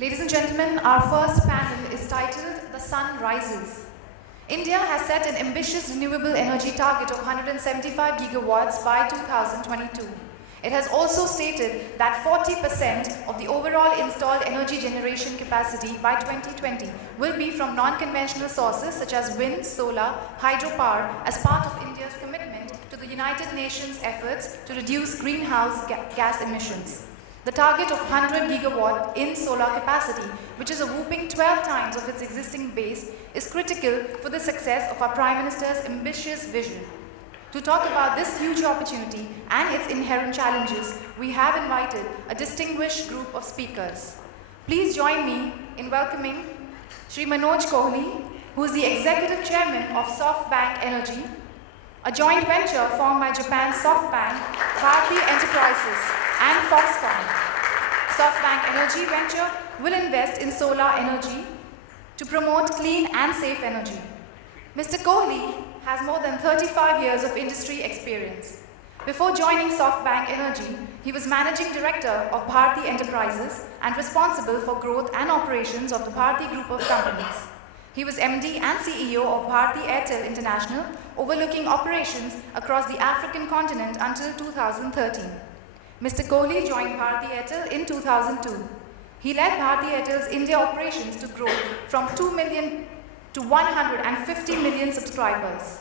Ladies and gentlemen, our first panel is titled The Sun Rises. India has set an ambitious renewable energy target of 175 gigawatts by 2022. It has also stated that 40% of the overall installed energy generation capacity by 2020 will be from non-conventional sources such as wind, solar, hydropower as part of India's commitment to the United Nations efforts to reduce greenhouse gas emissions. The target of 100 gigawatt in solar capacity, which is a whopping 12 times of its existing base, is critical for the success of our Prime Minister's ambitious vision. To talk about this huge opportunity and its inherent challenges, we have invited a distinguished group of speakers. Please join me in welcoming Shri Manoj Kohli, who is the Executive Chairman of SoftBank Energy, a joint venture formed by Japan's SoftBank, Bharti Enterprises, and Foxconn. SoftBank Energy Venture will invest in solar energy to promote clean and safe energy. Mr. Kohli has more than 35 years of industry experience. Before joining SoftBank Energy, he was Managing Director of Bharti Enterprises and responsible for growth and operations of the Bharti Group of companies. He was MD and CEO of Bharti Airtel International, overlooking operations across the African continent until 2013. Mr. Kohli joined Bharti Airtel in 2002. He led Bharti Airtel's India operations to grow from 2 million to 150 million subscribers.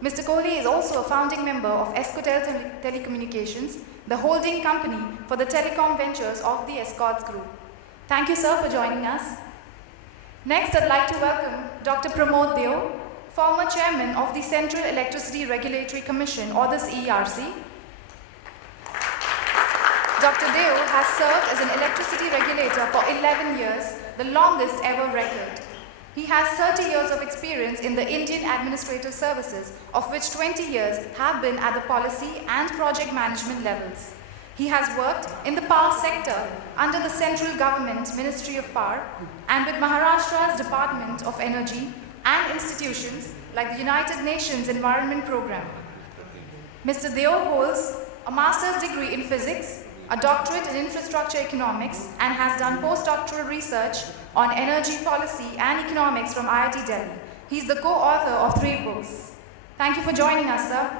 Mr. Kohli is also a founding member of Escotel Telecommunications, the holding company for the telecom ventures of the Escorts Group. Thank you, sir, for joining us. Next, I'd like to welcome Dr. Pramod Deo, former chairman of the Central Electricity Regulatory Commission, or the CERC. Dr. Deo has served as an electricity regulator for 11 years, the longest ever record. He has 30 years of experience in the Indian administrative services, of which 20 years have been at the policy and project management levels. He has worked in the power sector under the central government Ministry of Power and with Maharashtra's Department of Energy and institutions like the United Nations Environment Programme. Mr. Deo holds a master's degree in physics, a doctorate in infrastructure economics, and has done postdoctoral research on energy policy and economics from IIT Delhi. He's the co-author of 3 books. Thank you for joining us, sir.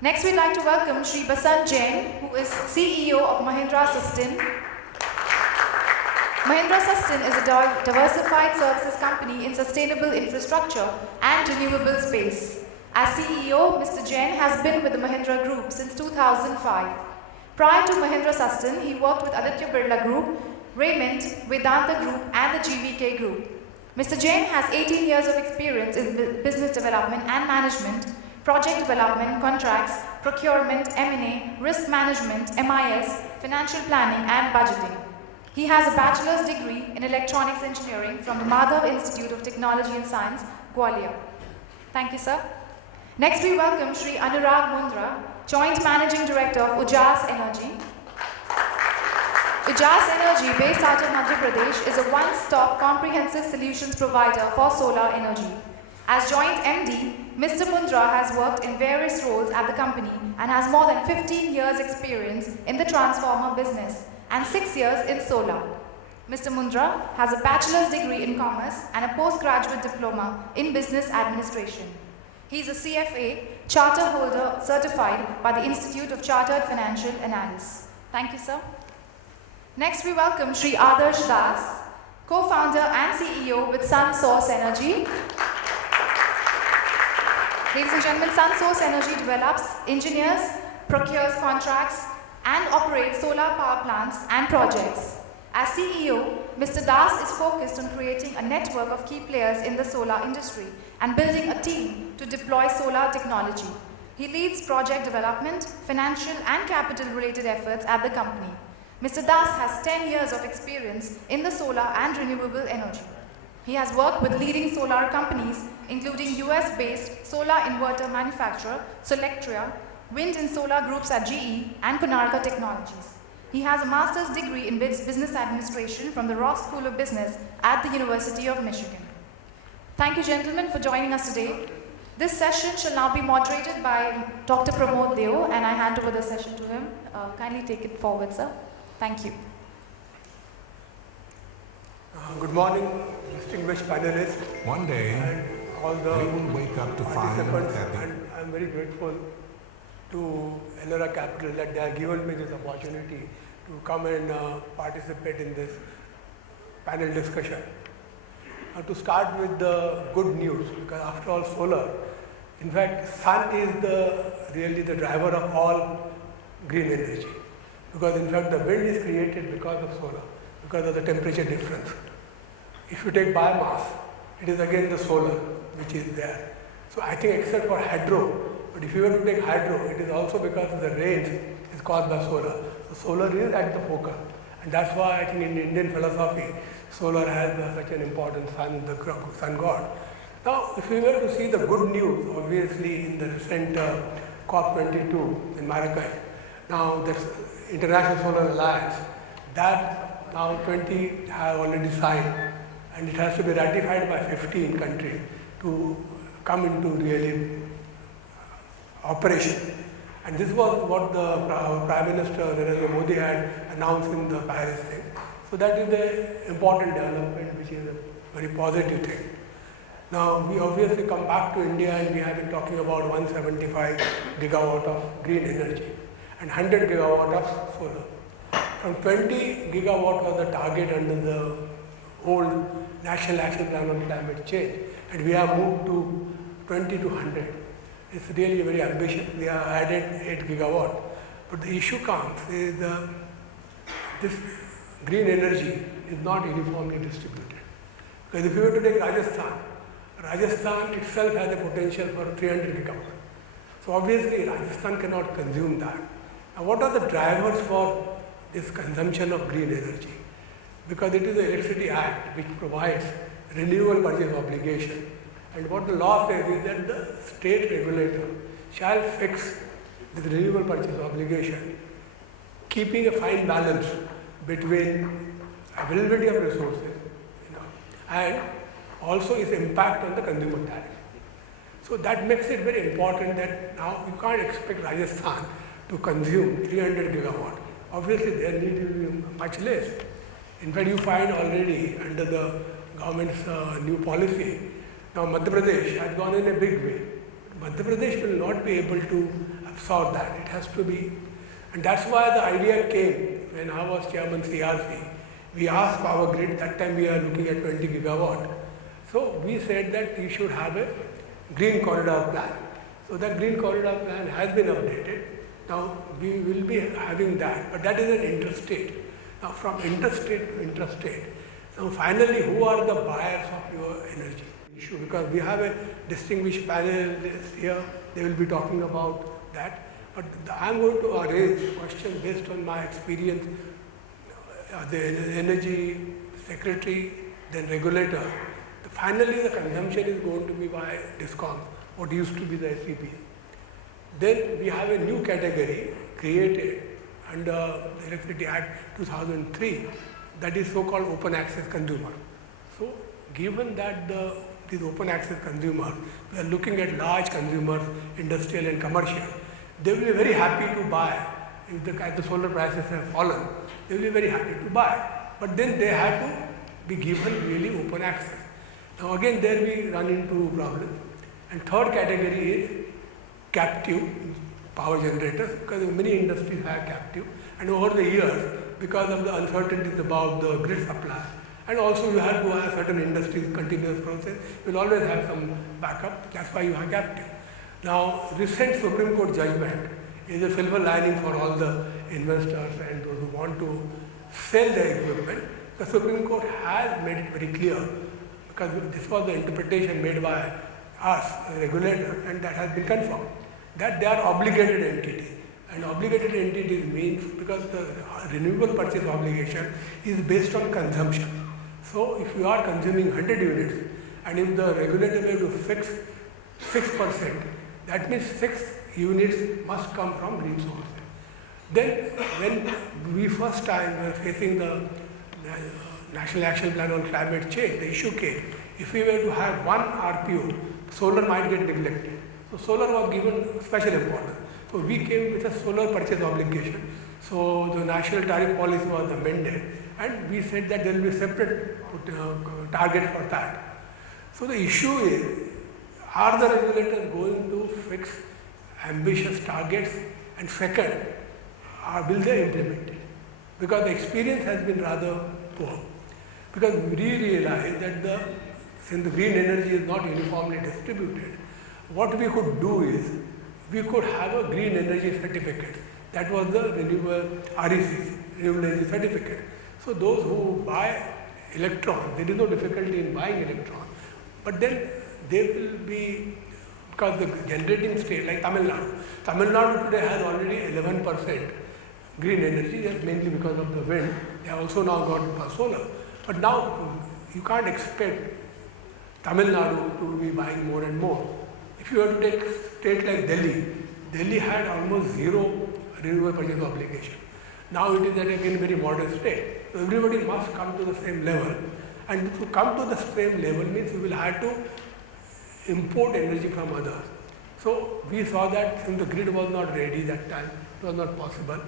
Next, we'd like to welcome Shri Basant Jain, who is CEO of Mahindra Sustain. Mahindra Sustain is a diversified services company in sustainable infrastructure and renewable space. As CEO, Mr. Jain has been with the Mahindra Group since 2005. Prior to Mahindra Sustain, he worked with Aditya Birla Group, Raymond, Vedanta Group, and the GVK Group. Mr. Jain has 18 years of experience in business development and management, project development, contracts, procurement, M&A, risk management, MIS, financial planning, and budgeting. He has a bachelor's degree in electronics engineering from the Madhav Institute of Technology and Science, Gwalior. Thank you, sir. Next, we welcome Shri Anurag Mundra, Joint Managing Director of Ujas Energy. Ujas Energy, based out of Madhya Pradesh, is a one-stop comprehensive solutions provider for solar energy. As Joint MD, Mr. Mundra has worked in various roles at the company and has more than 15 years experience in the transformer business and 6 years in solar. Mr. Mundra has a bachelor's degree in commerce and a postgraduate diploma in business administration. He is a CFA, charter holder certified by the Institute of Chartered Financial Analysts. Thank you, sir. Next, we welcome Shri Adarsh Das, co-founder and CEO with SunSource Energy. Ladies and gentlemen, SunSource Energy develops, engineers, procures contracts, and operates solar power plants and projects. As CEO, Mr. Das is focused on creating a network of key players in the solar industry and building a team to deploy solar technology. He leads project development, financial and capital-related efforts at the company. Mr. Das has 10 years of experience in the solar and renewable energy. He has worked with leading solar companies, including US-based solar inverter manufacturer Solectria, wind and solar groups at GE, and Konarka Technologies. He has a master's degree in business administration from the Ross School of Business at the University of Michigan. Thank you, gentlemen, for joining us today. This session shall now be moderated by Dr. Pramod Deo, and I hand over the session to him. Kindly take it forward, sir. Thank you. Good morning, distinguished panelists. One day, and all the we will wake up to find participants, that and I'm very grateful to ElaraCapital that they have given me this opportunity to come and participate in this panel discussion. To start with the good news, because after all solar, in fact sun is really the driver of all green energy, because in fact the wind is created because of solar, because of the temperature difference. If you take biomass, it is again the solar which is there. So I think except for hydro, but if you were to take hydro, it is also because of the rains is caused by solar. So solar is at the focus, and that's why I think in Indian philosophy, solar has such an important sun, the sun god. Now, if we were to see the good news, obviously in the recent COP22 in Marrakech, now the International Solar Alliance, that now 20 have already signed, and it has to be ratified by 15 countries to come into really operation. And this was what the Prime Minister Narendra Modi had announced in the Paris thing. So that is the important development, which is a very positive thing. Now we obviously come back to India, and we have been talking about 175 gigawatt of green energy and 100 gigawatt of solar. From 20 gigawatt was the target under the old National Action Plan on Climate Change, and we have moved to 20 to 100. It's really very ambitious. We have added 8 gigawatt. But the issue comes is this green energy is not uniformly distributed. Because if you were to take Rajasthan, Rajasthan itself has a potential for 300 gigawatt. So obviously Rajasthan cannot consume that. Now what are the drivers for this consumption of green energy? Because it is the Electricity Act which provides renewable purchase obligation. And what the law says is that the state regulator shall fix this renewable purchase obligation, keeping a fine balance between availability of resources, and also its impact on the consumer tariff. So that makes it very important that now you can't expect Rajasthan to consume 300 gigawatt. Obviously their need will be much less. In fact, you find already under the government's new policy, now Madhya Pradesh has gone in a big way. Madhya Pradesh will not be able to absorb that. It has to be, and that's why the idea came when I was chairman CRC. We asked Power Grid, that time we are looking at 20 gigawatt. So we said that we should have a green corridor plan. So that green corridor plan has been updated. Now we will be having that, but that is an interstate. Now from interstate to interstate. Now finally, who are the buyers of your energy? Issue, because we have a distinguished panelist here, they will be talking about that. But I'm going to raise a question based on my experience, the energy secretary, then regulator. Finally, the consumption is going to be by DISCOM, what used to be the SCP. Then we have a new category created under the Electricity Act 2003, that is so-called open access consumer. So given that these open access consumers, we are looking at large consumers, industrial and commercial, they will be very happy to buy. If the solar prices have fallen, they will be very happy to buy. But then they have to be given really open access. Now again there we run into problems. And third category is captive power generators, because many industries have captive, and over the years, because of the uncertainties about the grid supply, and also you have to have certain industries continuous process, you will always have some backup, that's why you have captive. Now recent Supreme Court judgment is a silver lining for all the investors and those who want to sell their equipment. The Supreme Court has made it very clear, because this was the interpretation made by us, regulators, and that has been confirmed, that they are obligated entities. And obligated entities means, because the renewable purchase obligation is based on consumption. So if you are consuming 100 units, and if the regulator were to fix 6%, that means 6 units must come from green sources. Then when we first time were facing the National Action Plan on Climate Change, the issue came, if we were to have one RPO, solar might get neglected. So solar was given special importance. So we came with a solar purchase obligation. So the national tariff policy was amended, and we said that there will be separate target for that. So the issue is, are the regulators going to fix ambitious targets, and second, will they implement it? Because the experience has been rather poor. Because we realize that since the green energy is not uniformly distributed, what we could do is, we could have a green energy certificate. That was the renewable REC, renewable energy certificate. So those who buy electrons, there is no difficulty in buying electrons, but then they will be, because the generating state like Tamil Nadu today has already 11% green energy, that's mainly because of the wind. They have also now got solar. But now you can't expect Tamil Nadu to be buying more and more. If you were to take a state like Delhi had almost zero renewable purchase obligation. Now it is at again very modest state. So everybody must come to the same level. And to come to the same level means we will have to import energy from others. So we saw that since the grid was not ready that time, it was not possible.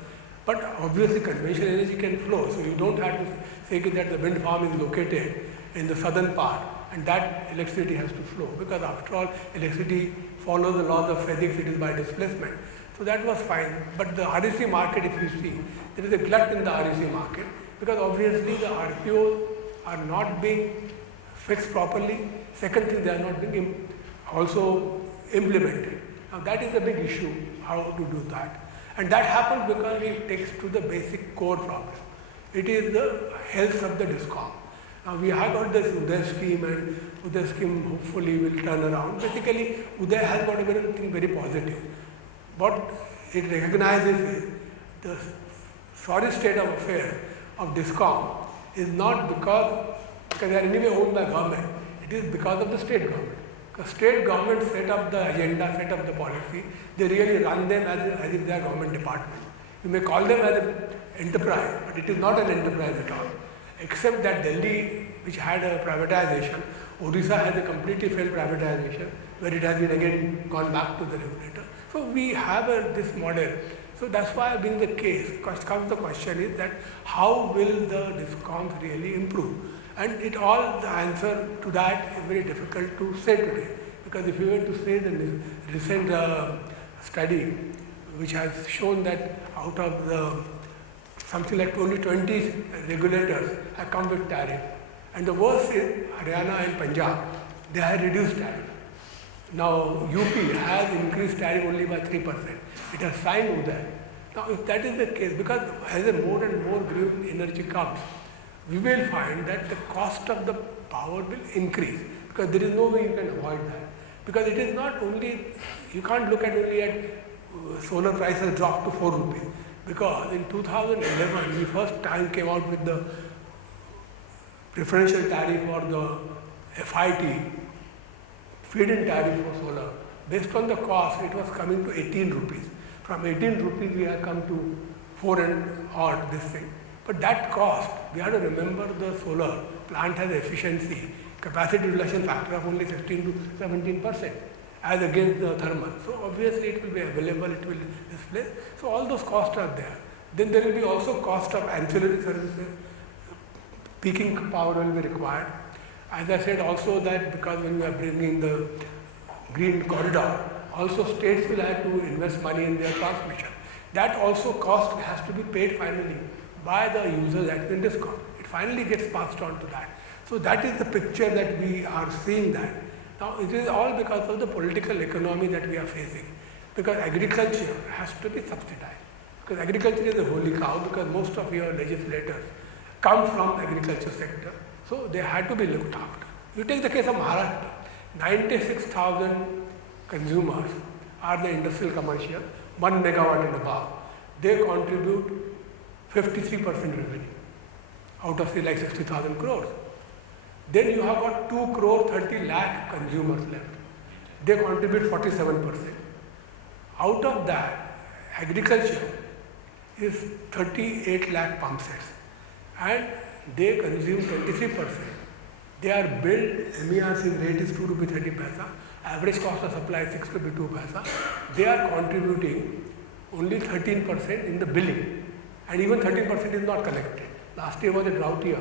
But obviously conventional energy can flow. So you don't have to say that the wind farm is located in the southern part and that electricity has to flow, because after all electricity follows the laws of physics, it is by displacement. So that was fine. But the REC market, if you see, there is a glut in the REC market, because obviously the RPOs are not being fixed properly. Second thing, they are not being also implemented. Now that is a big issue, how to do that. And that happens because it takes to the basic core problem. It is the health of the DISCOM. Now we have got this Uday scheme, and Uday scheme hopefully will turn around. Basically, Uday has got everything very positive. What it recognizes is the sorry state of affairs of DISCOM is not because they are anyway owned by government. It is because of the state government. The state government set up the agenda, set up the policy. They really run them as if they are government department. You may call them as an enterprise, but it is not an enterprise at all. Except that Delhi, which had a privatization, Odisha has a completely failed privatization, where it has been again gone back to the regulator. So we have this model. So that's why being the case, comes the question is that how will the DISCOMs really improve? And the answer to that is very difficult to say today. Because if you were to say the recent study, which has shown that out of the something like only 20 regulators have come with tariff. And the worst is Haryana and Punjab, they have reduced tariff. Now UP has increased tariff only by 3%. It has signed with that. Now if that is the case, because as more and more green energy comes, we will find that the cost of the power will increase, because there is no way you can avoid that. Because it is not only, you can't look at only at solar prices dropped to 4 rupees. Because in 2011, we first time came out with the preferential tariff or the FIT, feed-in tariff for solar. Based on the cost, it was coming to 18 rupees. From 18 rupees, we have come to 4 and odd this thing. But that cost, we have to remember the solar plant has efficiency, capacity utilization factor of only 16 to 17%. As against the thermal. So obviously it will be available, it will display. So all those costs are there. Then there will be also cost of ancillary services. Peaking power will be required. As I said also that because when we are bringing the green corridor, also states will have to invest money in their transmission. That also cost has to be paid finally by the users at the DISCOM. It finally gets passed on to that. So that is the picture that we are seeing that. Now it is all because of the political economy that we are facing, because agriculture has to be subsidized, because agriculture is a holy cow, because most of your legislators come from agriculture sector, so they had to be looked after. You take the case of Maharashtra, 96,000 consumers are the industrial commercial, 1 megawatt and above. They contribute 53% revenue out of say like 60,000 crores. Then you have got 2 crore 30 lakh consumers left. They contribute 47%. Out of that, agriculture is 38 lakh pump sets and they consume 23%. They are billed, MERC rate is 2 rupees 30 paisa, average cost of supply is 6 rupees 2 paisa. They are contributing only 13% in the billing, and even 13% is not collected. Last year was a drought year,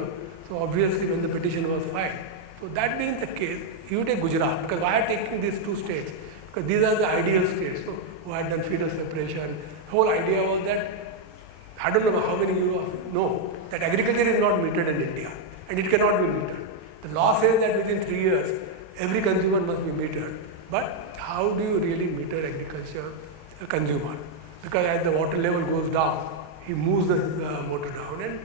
so obviously when the petition was filed. So that being the case, you take Gujarat, because why are taking these two states? Because these are the ideal states, so, who had done feeder separation. The whole idea was that, I don't know how many of you know, that agriculture is not metered in India, and it cannot be metered. The law says that within 3 years, every consumer must be metered. But how do you really meter agriculture consumer? Because as the water level goes down, he moves the motor down, and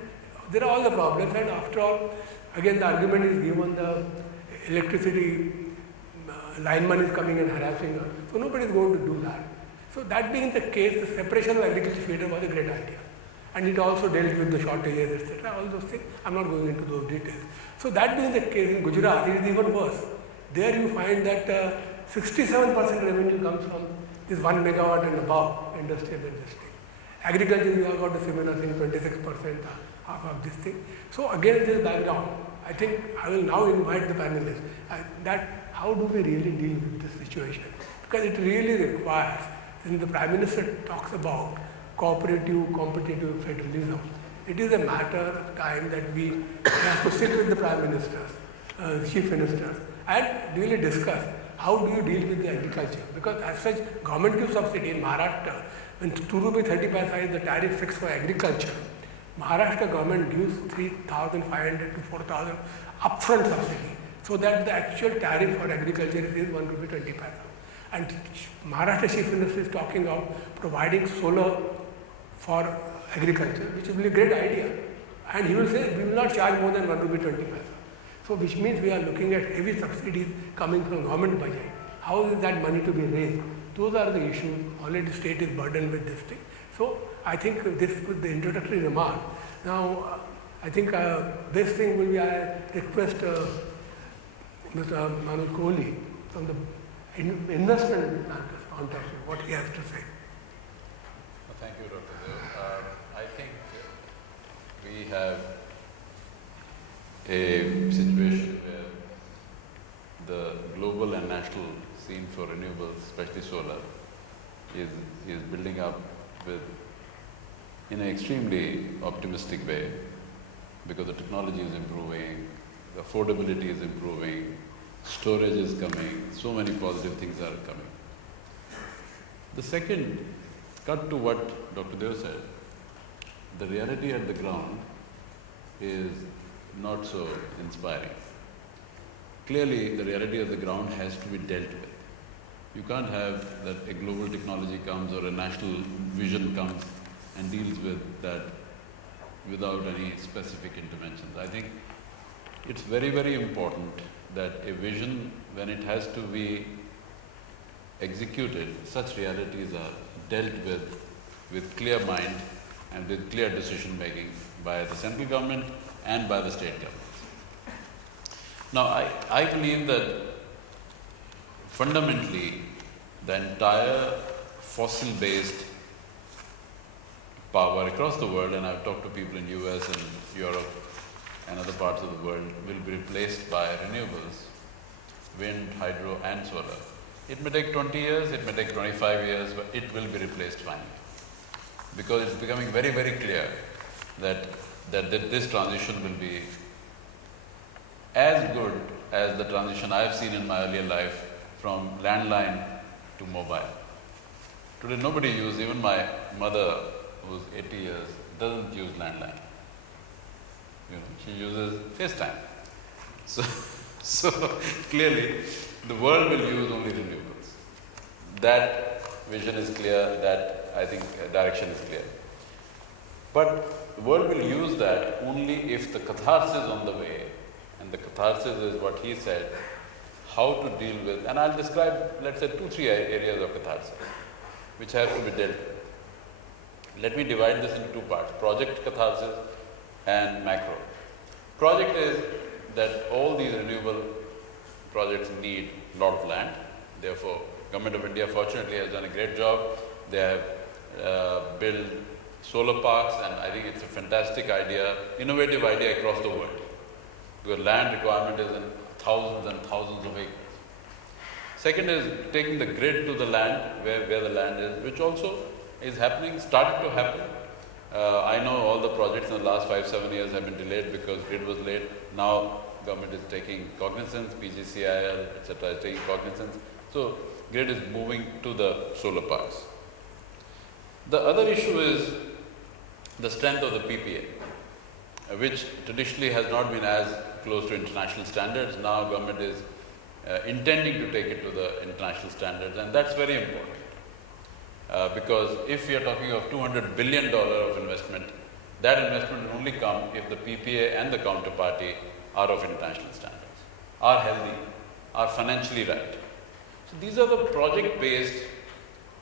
there are all the problems. And after all, again the argument is given, the electricity lineman is coming and harassing us, so nobody is going to do that. So that being the case, the separation of agriculture feeder was a great idea, and it also dealt with the shortages, etc. All those things. I'm not going into those details. So that being the case, in Gujarat it is even worse. There you find that 67% revenue comes from this 1 megawatt and above industrial industry. Agriculture, you have got a similar thing, 26%, half of this thing. So again, this background, I think I will now invite the panelists that how do we really deal with this situation? Because it really requires, since the Prime Minister talks about cooperative, competitive federalism, it is a matter of time that we have to sit with the Prime Ministers, Chief Ministers, and really discuss how do you deal with the agriculture. Because as such, government gives subsidy in Maharashtra. When 2 rupees 30 paisa is the tariff fixed for agriculture, Maharashtra government gives 3,500 to 4,000 upfront subsidy, so that the actual tariff for agriculture is 1 rupee 20 paisa. And Maharashtra Chief Minister is talking of providing solar for agriculture, which will be a great idea. And he will say, we will not charge more than 1 rupee 20 paisa. So which means we are looking at heavy subsidies coming from government budget. How is that money to be raised? Those are the issues. Already the state is burdened with this thing. So I think this was the introductory remark. Now I think this thing will be, I request Mr. Manoj Kohli from the investment bankers point of view, what he has to say. Well, thank you, Dr. Dev. I think we have a situation where the global and national scene for renewables, especially solar, is building up in an extremely optimistic way, because the technology is improving, the affordability is improving, storage is coming, so many positive things are coming. The second, cut to what Dr. Dev said, the reality at the ground is not so inspiring. Clearly, the reality of the ground has to be dealt with. You can't have that a global technology comes or a national vision comes and deals with that without any specific interventions. I think it's very, very important that a vision, when it has to be executed, such realities are dealt with clear mind and with clear decision making by the central government and by the state governments. Now, I believe that fundamentally the entire fossil-based power across the world, and I've talked to people in US and Europe and other parts of the world, will be replaced by renewables, wind, hydro and solar. It may take 20 years, it may take 25 years, but it will be replaced finally. Because it's becoming very, very clear that this transition will be as good as the transition I've seen in my earlier life from landline to mobile. Today nobody uses, even my mother who's 80 years doesn't use landline. She uses FaceTime. So clearly the world will use only renewables. That vision is clear, that I think direction is clear. But the world will use that only if the catharsis is on the way, and the catharsis is what he said, how to deal with, and I'll describe, let's say, 2-3 areas of catharsis, which have to be dealt with. Let me divide this into two parts, project catharsis and macro. Project is that all these renewable projects need a lot of land. Therefore, Government of India fortunately has done a great job. They have built solar parks, and I think it's a fantastic idea, innovative idea across the world. Because land requirement is in thousands and thousands of acres. Second is taking the grid to the land, where the land is, which also is happening, started to happen. I know all the projects in the last 5-7 years have been delayed because grid was late. Now government is taking cognizance, PGCIL, etc. is taking cognizance. So grid is moving to the solar parks. The other issue is the strength of the PPA, which traditionally has not been as close to international standards. Now government is intending to take it to the international standards, and that's very important. Because if we are talking of $200 billion of investment, that investment will only come if the PPA and the counterparty are of international standards, are healthy, are financially right. So these are the project-based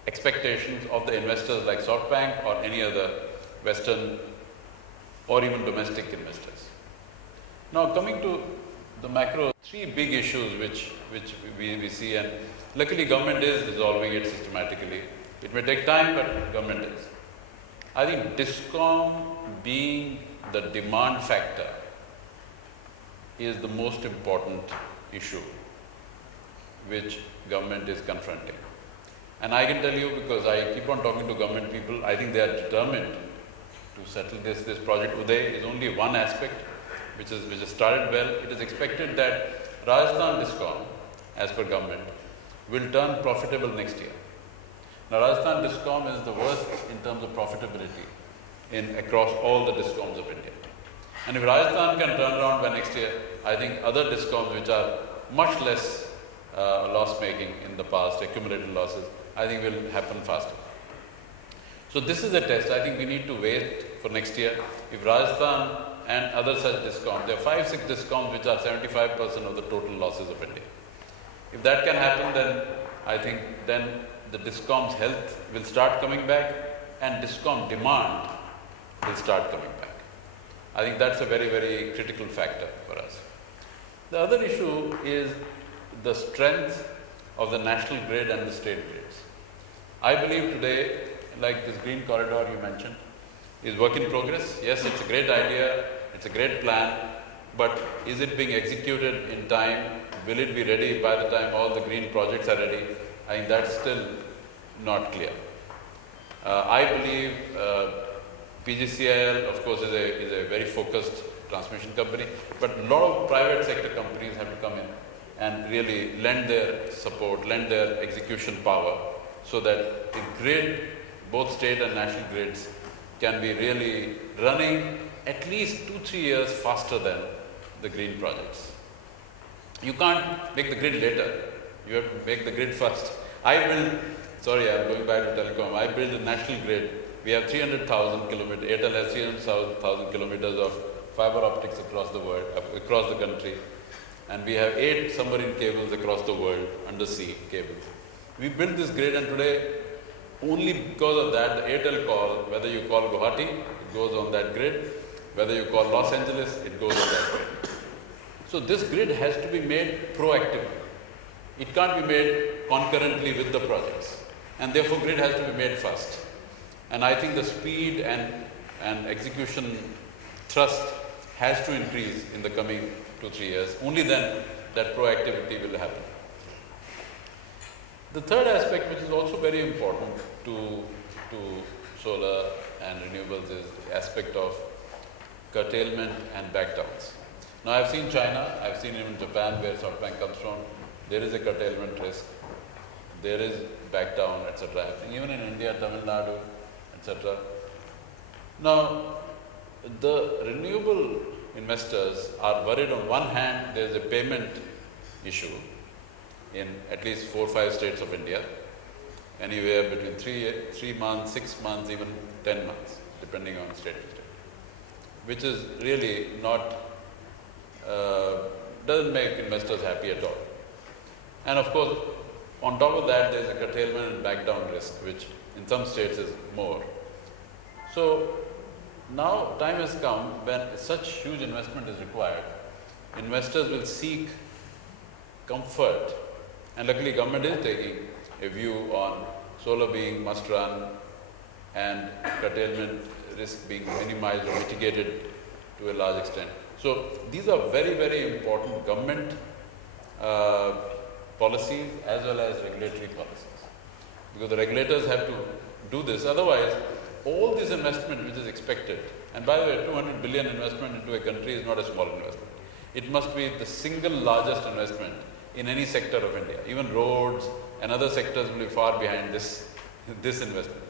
expectations of the investors like SoftBank or any other Western or even domestic investors. Now coming to the macro, three big issues which we see, and luckily government is resolving it systematically. It may take time, but government is. I think DISCOM being the demand factor is the most important issue which government is confronting. And I can tell you, because I keep on talking to government people, I think they are determined to settle this. This project Uday is only one aspect which has started well. It is expected that Rajasthan DISCOM, as per government, will turn profitable next year. Now Rajasthan DISCOM is the worst in terms of profitability across all the DISCOMs of India. And if Rajasthan can turn around by next year, I think other DISCOMs which are much less loss-making in the past, accumulated losses, I think will happen faster. So this is a test. I think we need to wait for next year. If Rajasthan and other such DISCOMs, there are 5-6 DISCOMs which are 75% of the total losses of India. If that can happen, then I think then the DISCOM's health will start coming back and DISCOM demand will start coming back. I think that's a very, very critical factor for us. The other issue is the strength of the national grid and the state grids. I believe today, like this green corridor you mentioned, is work in progress. Yes, it's a great idea, it's a great plan, but is it being executed in time? Will it be ready by the time all the green projects are ready? I think that's still not clear. I believe PGCIL, of course, is a very focused transmission company, but a lot of private sector companies have to come in and really lend their support, lend their execution power, so that the grid, both state and national grids, can be really running at least 2-3 years faster than the green projects. You can't make the grid later, you have to make the grid first. Sorry, I'm going back to telecom. I built a national grid. We have 300,000 kilometers, Airtel has 300,000 kilometers of fiber optics across the world, across the country. And we have 8 submarine cables across the world, undersea cables. We built this grid, and today, only because of that, the Airtel call, whether you call Guwahati, it goes on that grid. Whether you call Los Angeles, it goes on that grid. So this grid has to be made proactively. It can't be made concurrently with the projects. And therefore, grid has to be made first. And I think the speed and execution thrust has to increase in the coming 2-3 years. Only then that proactivity will happen. The third aspect, which is also very important to solar and renewables, is the aspect of curtailment and backdowns. Now I've seen China, I've seen even Japan, where SoftBank comes from. There is a curtailment risk, there is backdown, etc. Even in India, Tamil Nadu, etc. Now, the renewable investors are worried. On one hand, there is a payment issue in at least 4 or 5 states of India, anywhere between 3 months, 6 months, even 10 months, depending on state to state, which is really not, doesn't make investors happy at all. And of course, on top of that, there is a curtailment and backdown risk, which in some states is more. So now time has come when such huge investment is required. Investors will seek comfort, and luckily government is taking a view on solar being must run and curtailment risk being minimized or mitigated to a large extent. So these are very, very important government policies as well as regulatory policies, because the regulators have to do this. Otherwise, all this investment which is expected, and by the way, 200 billion investment into a country is not a small investment. It must be the single largest investment in any sector of India. Even roads and other sectors will be far behind this investment.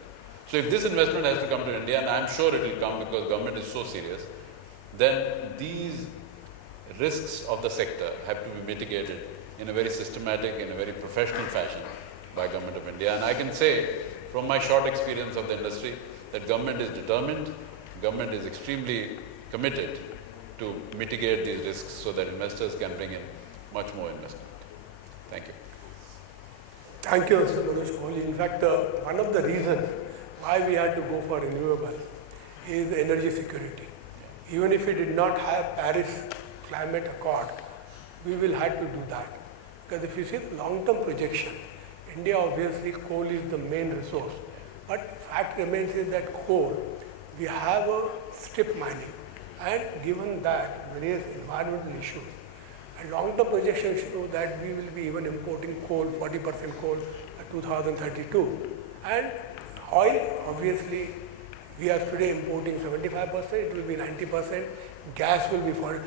So if this investment has to come to India, and I am sure it will come because government is so serious, then these risks of the sector have to be mitigated in a very systematic, in a very professional fashion by Government of India. And I can say from my short experience of the industry that government is determined, government is extremely committed to mitigate these risks so that investors can bring in much more investment. Thank you. Thank you, Mr. Manoj Kohli. In fact, one of the reasons why we had to go for renewable is energy security. Even if we did not have Paris Climate Accord, we will have to do that. Because if you see the long-term projection, India obviously coal is the main resource. But fact remains is that coal, we have a strip mining. And given that various environmental issues, and long-term projections show that we will be even importing coal, 40% coal at 2032. And oil, obviously, we are today importing 75%, it will be 90%, gas will be 40%,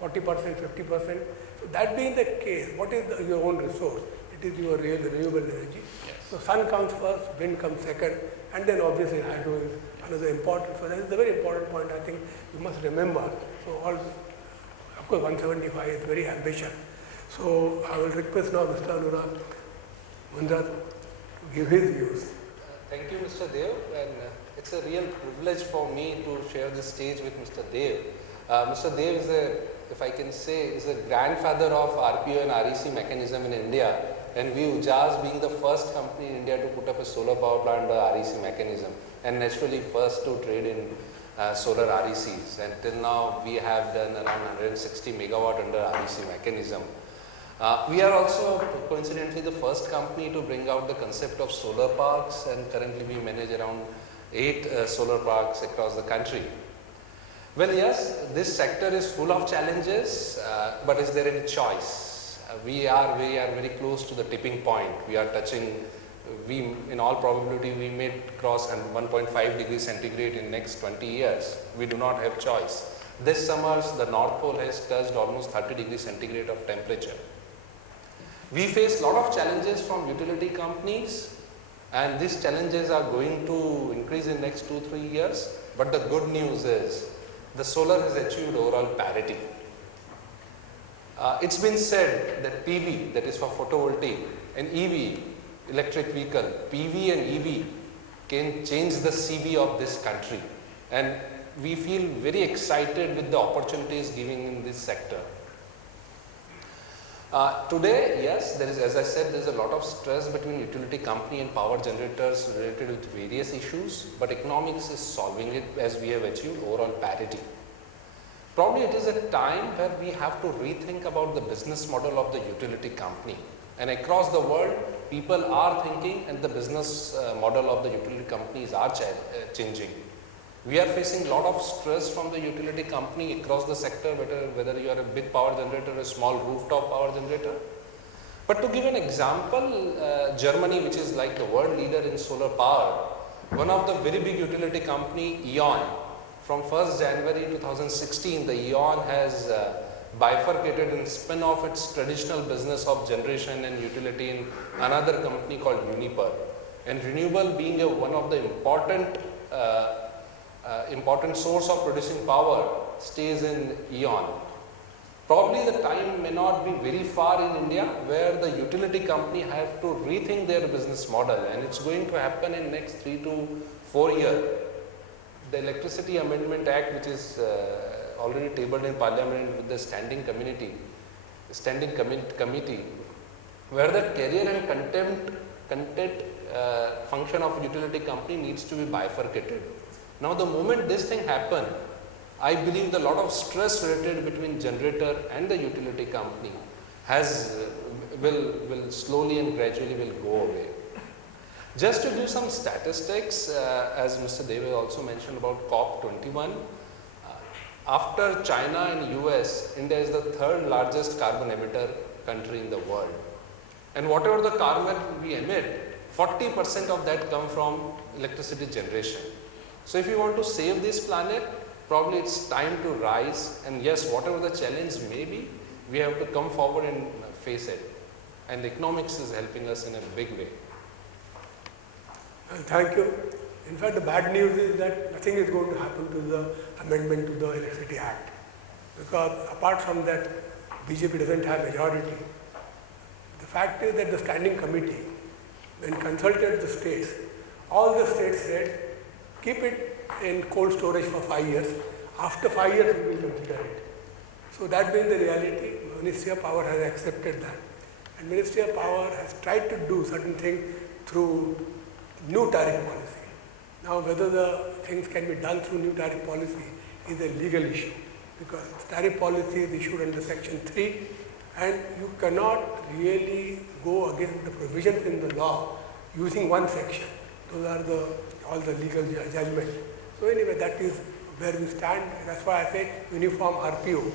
50%. So that being the case, what is your own resource? It is your real renewable energy. Yes. So sun comes first, wind comes second, and then obviously hydro is another important. So that is a very important point I think you must remember. So all, of course 175 is very ambitious. So I will request now Mr. Anurag Munjat to give his views. Thank you, Mr. Dev, and it's a real privilege for me to share the stage with Mr. Dev. Mr. Dev is if I can say, is a grandfather of RPO and REC mechanism in India, and we Ujaz being the first company in India to put up a solar power plant under REC mechanism, and naturally first to trade in solar RECs. And till now, we have done around 160 megawatt under REC mechanism. We are also coincidentally the first company to bring out the concept of solar parks, and currently we manage around 8 solar parks across the country. Well, yes, this sector is full of challenges, but is there any choice? We are very close to the tipping point. We are touching, in all probability, we may cross 1.5 degrees centigrade in next 20 years. We do not have choice. This summer, the North Pole has touched almost 30 degrees centigrade of temperature. We face a lot of challenges from utility companies, and these challenges are going to increase in next 2-3 years. But the good news is, the solar has achieved overall parity. It's been said that PV, that is for photovoltaic, and EV, electric vehicle, PV and EV can change the CV of this country. And we feel very excited with the opportunities given in this sector. Today, yes, there is, as I said, there is a lot of stress between utility company and power generators related with various issues, but economics is solving it as we have achieved overall parity. Probably it is a time where we have to rethink about the business model of the utility company. And across the world, people are thinking, and the business model of the utility companies are changing. We are facing a lot of stress from the utility company across the sector, whether you are a big power generator or a small rooftop power generator. But to give an example, Germany, which is like the world leader in solar power, one of the very big utility company, E.ON, from 1st January 2016, the E.ON has bifurcated and spin off its traditional business of generation and utility in another company called Uniper. And renewable being one of the important source of producing power stays in E.ON. Probably the time may not be very far in India where the utility company have to rethink their business model, and it's going to happen in next 3 to 4 years. The Electricity Amendment Act, which is already tabled in Parliament with the standing committee, where the carrier and content function of utility company needs to be bifurcated. Now, the moment this thing happen, I believe the lot of stress related between generator and the utility company will slowly and gradually will go away. Just to give some statistics, as Mr. Deve also mentioned about COP21, after China and US, India is the 3rd largest carbon emitter country in the world. And whatever the carbon we emit, 40% of that come from electricity generation. So if you want to save this planet, probably it's time to rise, and yes, whatever the challenge may be, we have to come forward and face it. And economics is helping us in a big way. Thank you. In fact, the bad news is that nothing is going to happen to the amendment to the Electricity Act, because apart from that, BJP doesn't have majority. The fact is that the standing committee, when consulted the states, all the states said, keep it in cold storage for 5 years. After 5 years, we will consider it. So that being the reality, Ministry of Power has accepted that. And Ministry of Power has tried to do certain things through new tariff policy. Now, whether the things can be done through new tariff policy is a legal issue, because tariff policy is issued under Section 3, and you cannot really go against the provisions in the law using one section. Those are all the legal judgments. So anyway, that is where we stand. That's why I say uniform RPO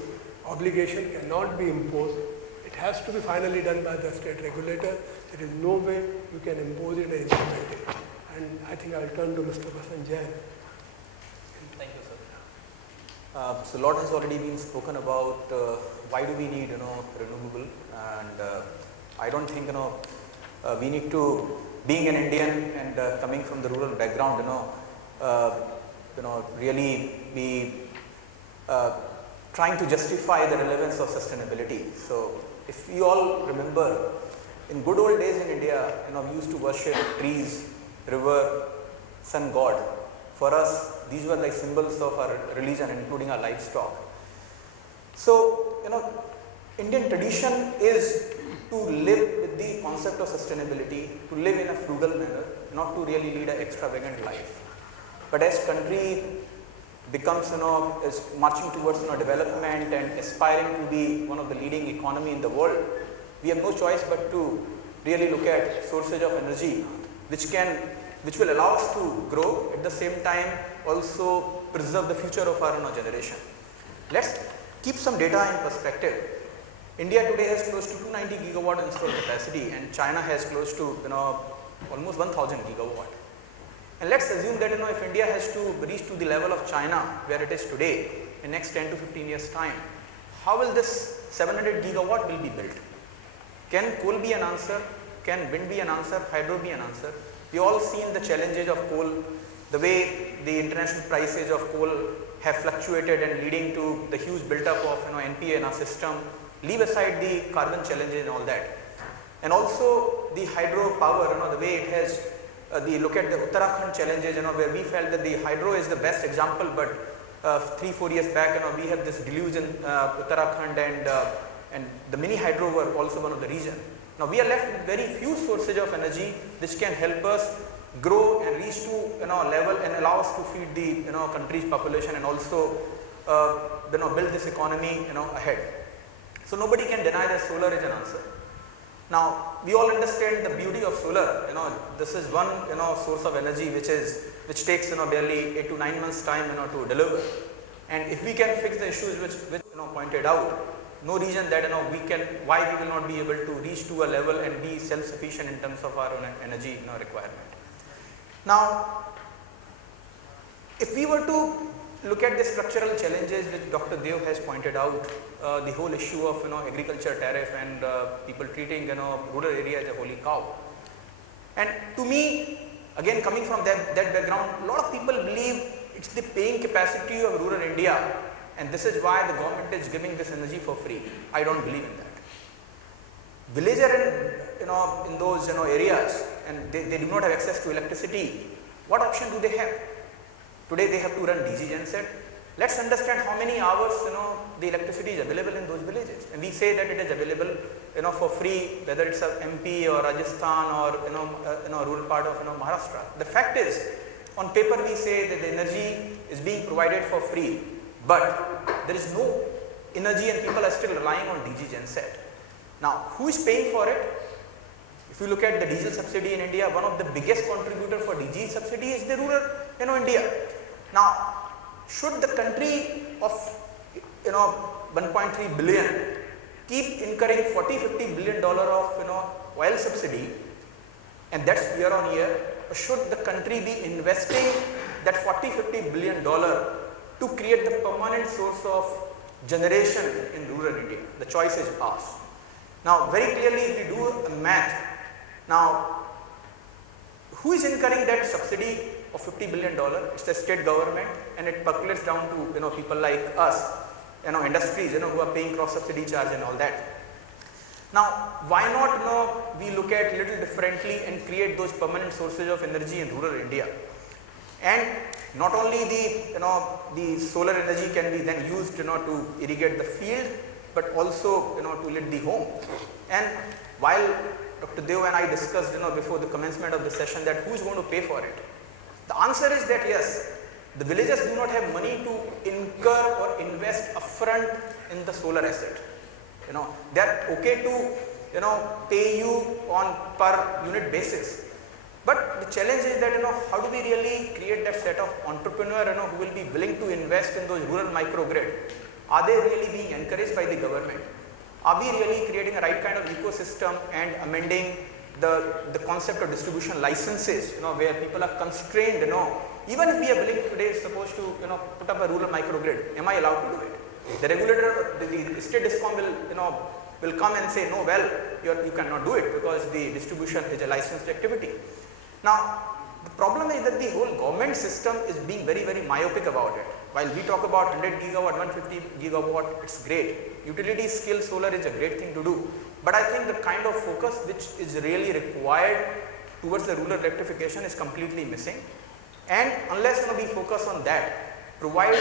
obligation cannot be imposed. It has to be finally done by the state regulator. There is no way you can impose it and implement it. And I think I'll turn to Mr. Vasan Jain. Thank you, sir. So a lot has already been spoken about why do we need renewable, and I don't think we need to, being an Indian and coming from the rural background, really be trying to justify the relevance of sustainability. So if you all remember, in good old days in India, we used to worship trees, river, sun god. For us, these were like symbols of our religion, including our livestock. So, Indian tradition is to live with the concept of sustainability, to live in a frugal manner, not to really lead an extravagant life. But as country becomes, is marching towards development and aspiring to be one of the leading economy in the world, we have no choice but to really look at sources of energy which will allow us to grow, at the same time also preserve the future of our generation. Let's keep some data in perspective. India today has close to 290 gigawatt installed capacity, and China has close to almost 1000 gigawatt. And let's assume that if India has to reach to the level of China where it is today in next 10 to 15 years time, how will this 700 gigawatt will be built? Can coal be an answer? Can wind be an answer? Hydro be an answer? We all seen the challenges of coal, the way the international prices of coal have fluctuated and leading to the huge build-up of NPA in our system. Leave aside the carbon challenges and all that. And also the hydro power, the way it has, look at the Uttarakhand challenges, where we felt that the hydro is the best example, but 3-4 years back, we have this deluge in Uttarakhand, and the mini hydro were also one of the region. Now we are left with very few sources of energy which can help us grow and reach to level and allow us to feed the country's population and also build this economy ahead. So nobody can deny that solar is an answer. Now we all understand the beauty of solar. This is one source of energy which takes barely 8 to 9 months time to deliver. And if we can fix the issues which pointed out, no reason that why we will not be able to reach to a level and be self-sufficient in terms of our own energy requirement. Now, if we were to look at the structural challenges which Dr. Dev has pointed out, the whole issue of agriculture tariff and people treating rural area as a holy cow. And to me, again coming from that background, a lot of people believe it's the paying capacity of rural India, and this is why the government is giving this energy for free. I don't believe in that. Villager in those areas, and they do not have access to electricity. What option do they have? Today they have to run DG genset. Let's understand how many hours the electricity is available in those villages, and we say that it is available for free, whether it's a MP or Rajasthan or rural part of Maharashtra. The fact is, on paper we say that the energy is being provided for free, but there is no energy and people are still relying on DG genset. Now, who is paying for it? If you look at the diesel subsidy in India, one of the biggest contributor for DG subsidy is the rural India. Now, should the country of 1.3 billion keep incurring $40-50 billion of oil subsidy and that's year on year, or should the country be investing that $40–50 billion to create the permanent source of generation in rural India? The choice is ours. Now, very clearly, if we do a math, now who is incurring that subsidy of $50 billion? It's the state government, and it percolates down to people like us, industries who are paying cross subsidy charge and all that. Now, why not we look at little differently and create those permanent sources of energy in rural India? And not only the solar energy can be then used to irrigate the field, but also to lit the home. And while Dr. Deo and I discussed before the commencement of the session that who is going to pay for it, the answer is that yes, the villagers do not have money to incur or invest upfront in the solar asset. They are okay to pay you on per unit basis. But the challenge is that how do we really create that set of entrepreneurs who will be willing to invest in those rural microgrid? Are they really being encouraged by the government? Are we really creating a right kind of ecosystem and amending the concept of distribution licenses, where people are constrained, even if we are willing today supposed to put up a rural microgrid, am I allowed to do it? The regulator, the state discom will come and say, no, well, you cannot do it because the distribution is a licensed activity. Now, the problem is that the whole government system is being very, very myopic about it. While we talk about 100 gigawatt, 150 gigawatt, it's great. Utility scale solar is a great thing to do. But I think the kind of focus which is really required towards the rural electrification is completely missing. And unless we focus on that, provide,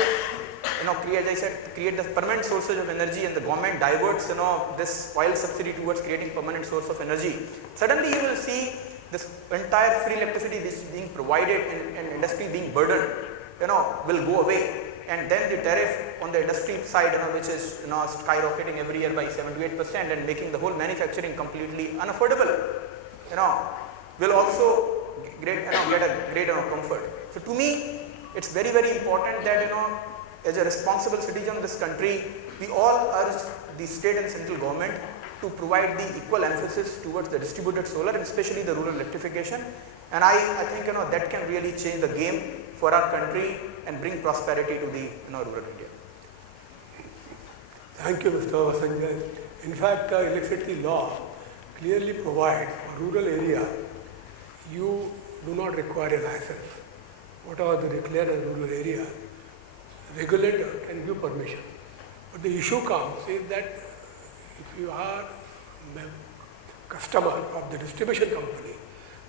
create the permanent sources of energy, and the government diverts, this oil subsidy towards creating permanent source of energy, suddenly you will see this entire free electricity which is being provided and industry being burdened, will go away. And then the tariff on the industry side, which is skyrocketing every year by 7–8% and making the whole manufacturing completely unaffordable, will also get a great comfort. So to me, it's very, very important that as a responsible citizen of this country, we all urge the state and central government to provide the equal emphasis towards the distributed solar and especially the rural electrification. And I think that can really change the game for our country and bring prosperity to the rural India. Thank you, Mr. Sanjay. In fact, electricity law clearly provides for rural area, you do not require a license. Whatever they declare as rural area, regulator can give permission. But the issue comes is that if you are a customer of the distribution company,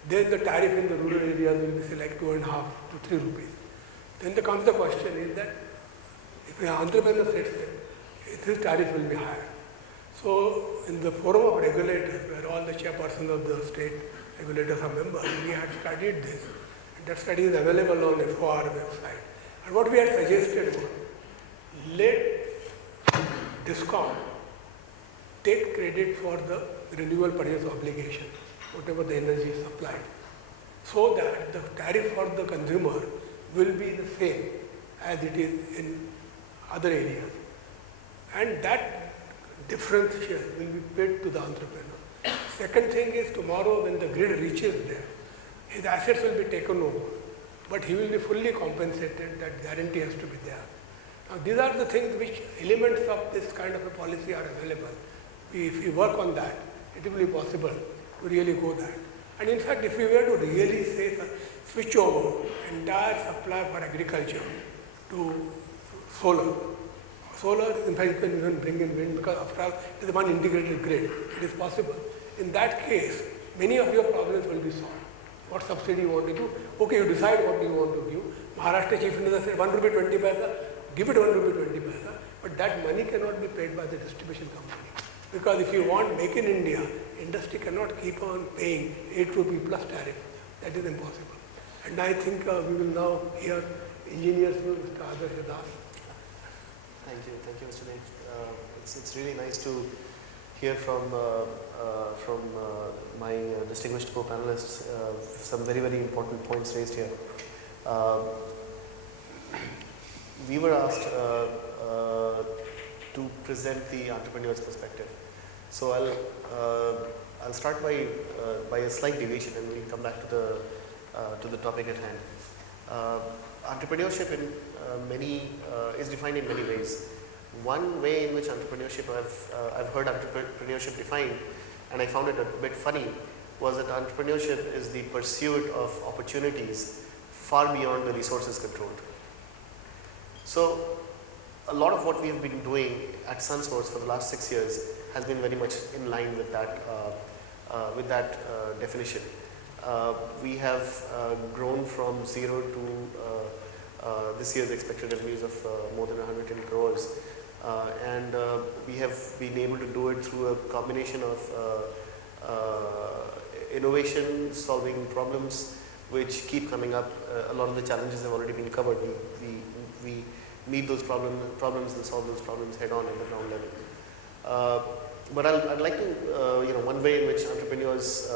then the tariff in the rural areas will be say like 2.5 to 3 rupees. Then comes the question is that if an entrepreneur sets it, his tariff will be higher. So in the forum of regulators, where all the chairpersons of the state regulators are members, we had studied this. And that study is available on the FOR website. And what we had suggested was, let DISCOM take credit for the renewable purchase obligation, whatever the energy is supplied, so that the tariff for the consumer will be the same as it is in other areas. And that differential will be paid to the entrepreneur. Second thing is, tomorrow when the grid reaches there, his assets will be taken over, but he will be fully compensated. That guarantee has to be there. Now these are the things which elements of this kind of a policy are available. If we work on that, it will be possible to really go that. And in fact, if we were to really say switch over entire supply for agriculture to solar, in fact, you can even bring in wind, because after all, it is one integrated grid. It is possible. In that case, many of your problems will be solved. What subsidy you want to do? Okay, you decide what you want to give. Maharashtra Chief Minister said 1 rupee 20 paisa, give it 1 rupee 20 paisa, but that money cannot be paid by the distribution company. Because if you want Make in India, industry cannot keep on paying 8 rupee plus tariff. That is impossible. And I think we will now hear engineers, Mr. Adarsh Das. Thank you, Mr. Dev. It's really nice to hear from my distinguished co-panelists some very, very important points raised here. We were asked to present the entrepreneur's perspective. So I'll start by a slight deviation, and we'll come back to the topic at hand. Entrepreneurship is defined in many ways. One way in which entrepreneurship I've heard entrepreneurship defined, and I found it a bit funny, was that entrepreneurship is the pursuit of opportunities far beyond the resources controlled. So a lot of what we have been doing at SunSource for the last 6 years has been very much in line with that definition. We have grown from zero to this year's expected revenues of more than 110 crores, and we have been able to do it through a combination of innovation, solving problems which keep coming up. A lot of the challenges have already been covered. We meet those problems and solve those problems head on at the ground level. But I'd like to, one way in which entrepreneurs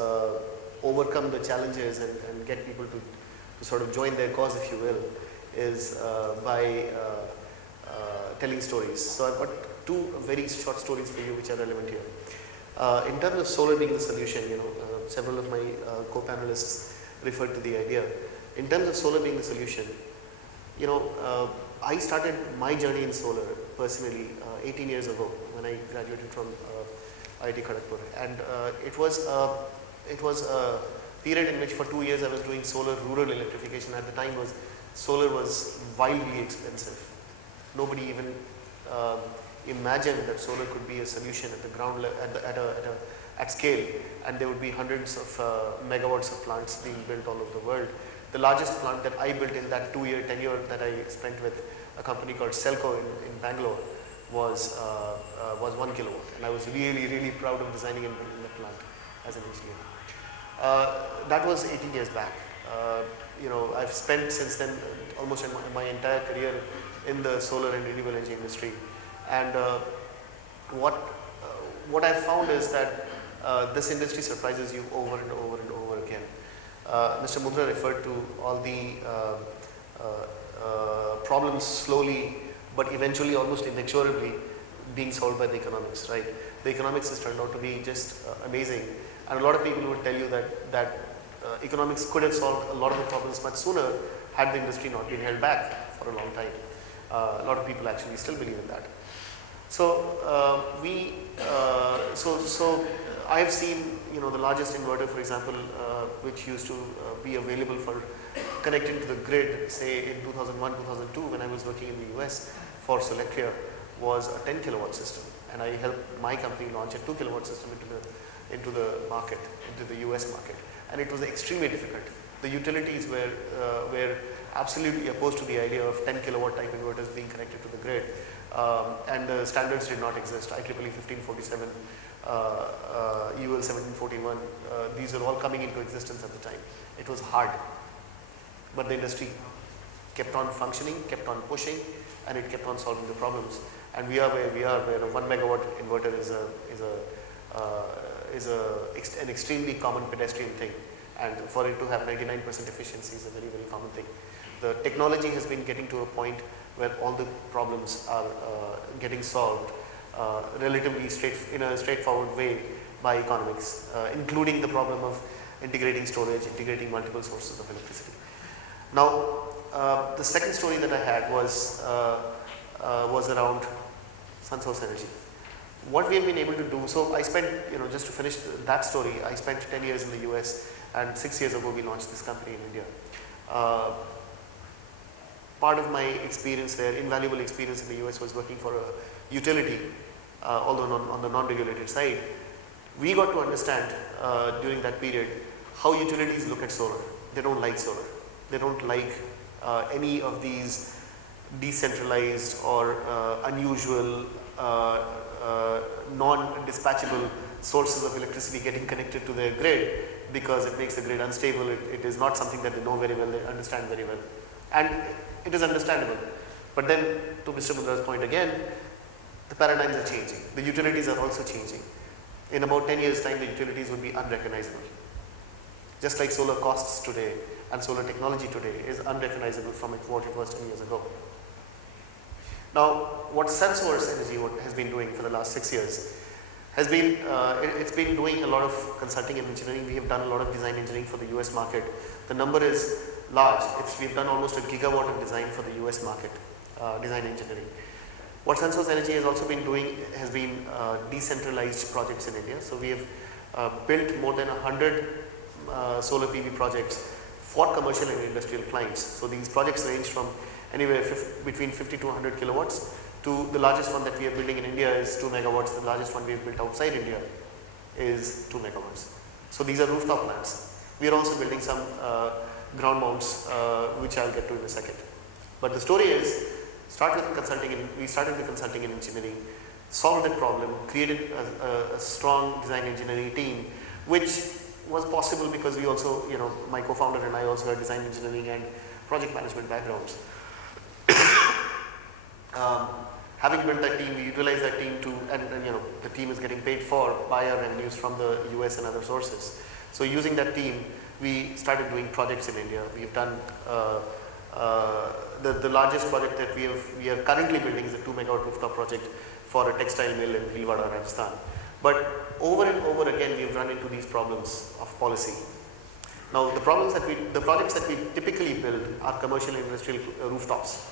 overcome the challenges and get people to sort of join their cause, if you will, is by telling stories. So I've got two very short stories for you which are relevant here. In terms of solar being the solution, several of my co-panelists referred to the idea. In terms of solar being the solution, I started my journey in solar personally 18 years ago when I graduated from IIT Kharagpur, and it was a period in which for 2 years I was doing solar rural electrification. At the time, solar was wildly expensive. Nobody even imagined that solar could be a solution at the ground at scale, and there would be hundreds of megawatts of plants being built all over the world. The largest plant that I built in that 2-year tenure that I spent with a company called Selco in Bangalore was 1 kilowatt, and I was really, really proud of designing and building that plant as an engineer. That was 18 years back. I've spent since then almost my entire career in the solar and renewable energy industry, and what I found is that this industry surprises you over and over and over again. Mr. Mundra referred to all the problems slowly but eventually almost inexorably being solved by the economics, right? The economics has turned out to be just amazing, and a lot of people would tell you that economics could have solved a lot of the problems much sooner had the industry not been held back for a long time. A lot of people actually still believe in that. So I have seen the largest inverter, for example, which used to be available for connecting to the grid, say in 2001, 2002, when I was working in the US for Solectria, was a 10 kilowatt system, and I helped my company launch a 2 kilowatt system into the market, into the US market, and it was extremely difficult. The utilities were absolutely opposed to the idea of 10 kilowatt type inverters being connected to the grid, and the standards did not exist. IEEE 1547, UL 1741, these are all coming into existence at the time. It was hard, but the industry kept on functioning, kept on pushing, and it kept on solving the problems. And we are where we are, where a 1 megawatt inverter is an extremely common pedestrian thing, and for it to have 99% efficiency is a very, very common thing. The technology has been getting to a point where all the problems are getting solved relatively in a straightforward way by economics, including the problem of integrating storage, integrating multiple sources of electricity. Now, the second story that I had was around SunSource Energy. What we have been able to do, so I spent, just to finish that story, I spent 10 years in the US, and 6 years ago we launched this company in India. Part of my experience there, invaluable experience in the US, was working for a utility, although on the non-regulated side. We got to understand during that period how utilities look at solar. They don't like solar. They don't like any of these decentralized or unusual, non-dispatchable sources of electricity getting connected to their grid, because it makes the grid unstable. It is not something that they know very well, they understand very well. And it is understandable. But then, to Mr. Mundra's point again, the paradigms are changing. The utilities are also changing. In about 10 years' time, the utilities will be unrecognizable. Just like solar costs today and solar technology today is unrecognizable from what it was 10 years ago. Now, what SunSource Energy has been doing for the last 6 years has been, it's been doing a lot of consulting and engineering. We have done a lot of design engineering for the US market. The number is large. We've done almost a gigawatt of design for the US market, design engineering. What Sunsource Energy has also been doing has been decentralized projects in India. So we have built more than 100 solar PV projects for commercial and industrial clients. So these projects range from anywhere between 50 to 100 kilowatts to the largest one that we are building in India is 2 megawatts. The largest one we have built outside India is 2 megawatts. So these are rooftop plants. We are also building some ground mounts, which I'll get to in a second. But the story is, we started with consulting and engineering, solved that problem, created a strong design engineering team, which was possible because we also, my co-founder and I also had design engineering and project management backgrounds. Having built that team, we utilized that team to, and the team is getting paid for by our revenues from the US and other sources. So using that team, we started doing projects in India. We've done the largest project that we are currently building is a 2 megawatt rooftop project for a textile mill in Bhilwara, Rajasthan. But over and over again, we've run into these problems of policy. Now, the projects that we typically build are commercial and industrial rooftops.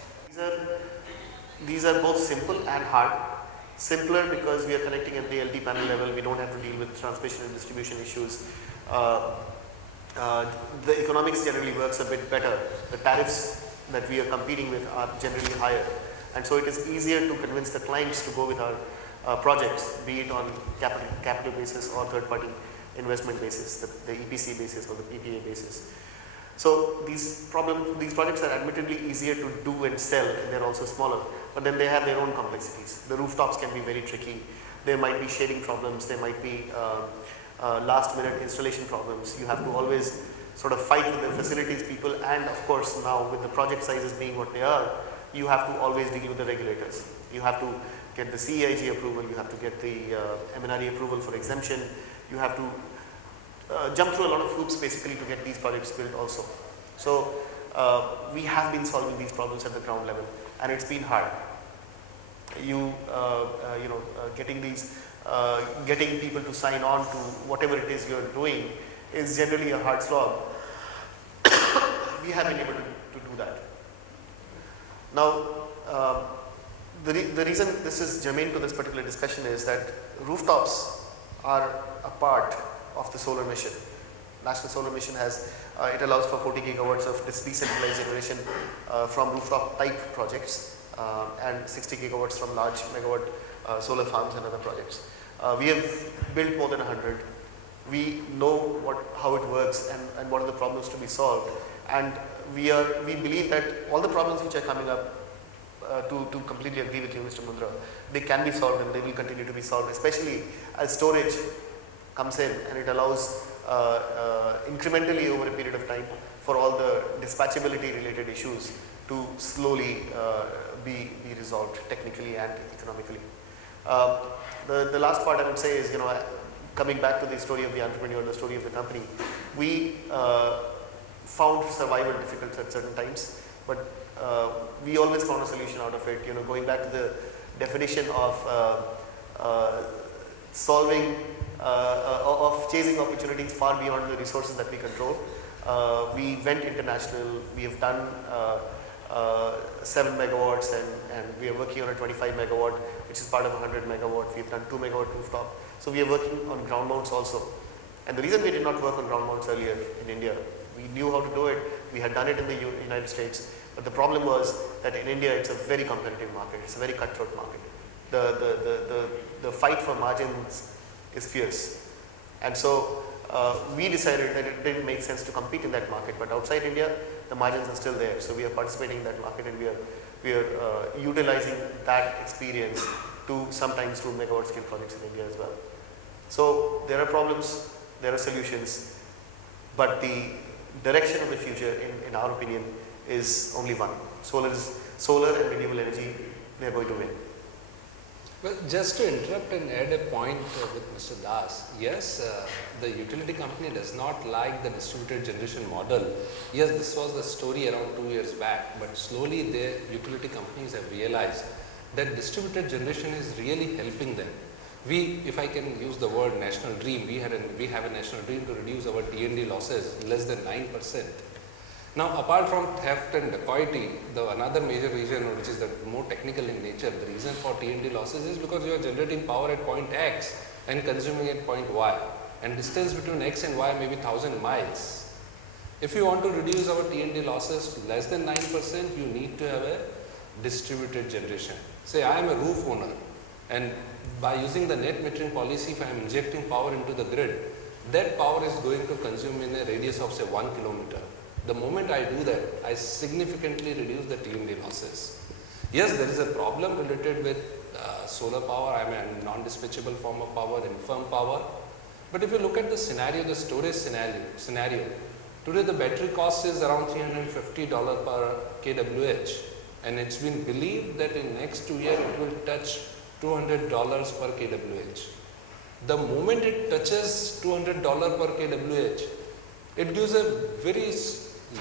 These are both simple and hard. Simpler because we are connecting at the LT panel level. We don't have to deal with transmission and distribution issues. The economics generally works a bit better. The tariffs that we are competing with are generally higher. And so it is easier to convince the clients to go with our projects, be it on capital basis or third party investment basis, the EPC basis or the PPA basis. So these projects are admittedly easier to do and sell, and they're also smaller, but then they have their own complexities. The rooftops can be very tricky. There might be shading problems, there might be last minute installation problems. You have to always sort of fight with the facilities people, and of course now with the project sizes being what they are, you have to always deal with the regulators. You have to get the CEIG approval, you have to get the MNRE approval for exemption, you have to jump through a lot of hoops basically to get these projects built also. So we have been solving these problems at the ground level, and it's been hard. Getting people to sign on to whatever it is you're doing is generally a hard slog. We have been able to do that. Now, the reason this is germane to this particular discussion is that rooftops are a part of the solar mission. National Solar Mission has, it allows for 40 gigawatts of decentralized generation from rooftop type projects and 60 gigawatts from large megawatt solar farms and other projects. We have built more than 100. We know how it works and what are the problems to be solved, and we believe that all the problems which are coming up, to completely agree with you, Mr. Mundra, they can be solved and they will continue to be solved, especially as storage comes in and it allows incrementally over a period of time for all the dispatchability related issues to slowly be resolved technically and economically. The last part I would say is, coming back to the story of the entrepreneur, the story of the company, we found survival difficult at certain times, but we always found a solution out of it. Going back to the definition of of chasing opportunities far beyond the resources that we control. We went international. We have done 7 megawatts and we are working on a 25 megawatt, which is part of 100 megawatt. We've done 2 megawatt rooftop. So we are working on ground mounts also. And the reason we did not work on ground mounts earlier in India, we knew how to do it. We had done it in the United States. But the problem was that in India, it's a very competitive market. It's a very cutthroat market. The fight for margins is fierce. And so we decided that it didn't make sense to compete in that market. But outside India, the margins are still there. So we are participating in that market, and we are utilizing that experience to sometimes do megawatt scale projects in India as well. So there are problems, there are solutions, but the direction of the future, in our opinion, is only one. Solar and renewable energy, they are going to win. Well, just to interrupt and add a point with Mr. Das, yes, the utility company does not like the distributed generation model. Yes, this was the story around 2 years back, but slowly the utility companies have realized that distributed generation is really helping them. if I can use the word national dream, we have a national dream to reduce our T&D losses less than 9%. Now, apart from theft and dacoity, another major reason, which is the more technical in nature, the reason for T&D losses is because you are generating power at point X and consuming at point Y, and distance between X and Y may be 1000 miles. If you want to reduce our T&D losses to less than 9%, you need to have a distributed generation. Say I am a roof owner, and by using the net metering policy, if I am injecting power into the grid, that power is going to consume in a radius of say 1 kilometer. The moment I do that, I significantly reduce the T&D losses. Yes, there is a problem related with solar power, I mean non-dispatchable form of power, infirm power. But if you look at the scenario, the storage scenario, today the battery cost is around $350 per kWh, and it's been believed that in next 2 years it will touch $200 per kWh. The moment it touches $200 per kWh, it gives a very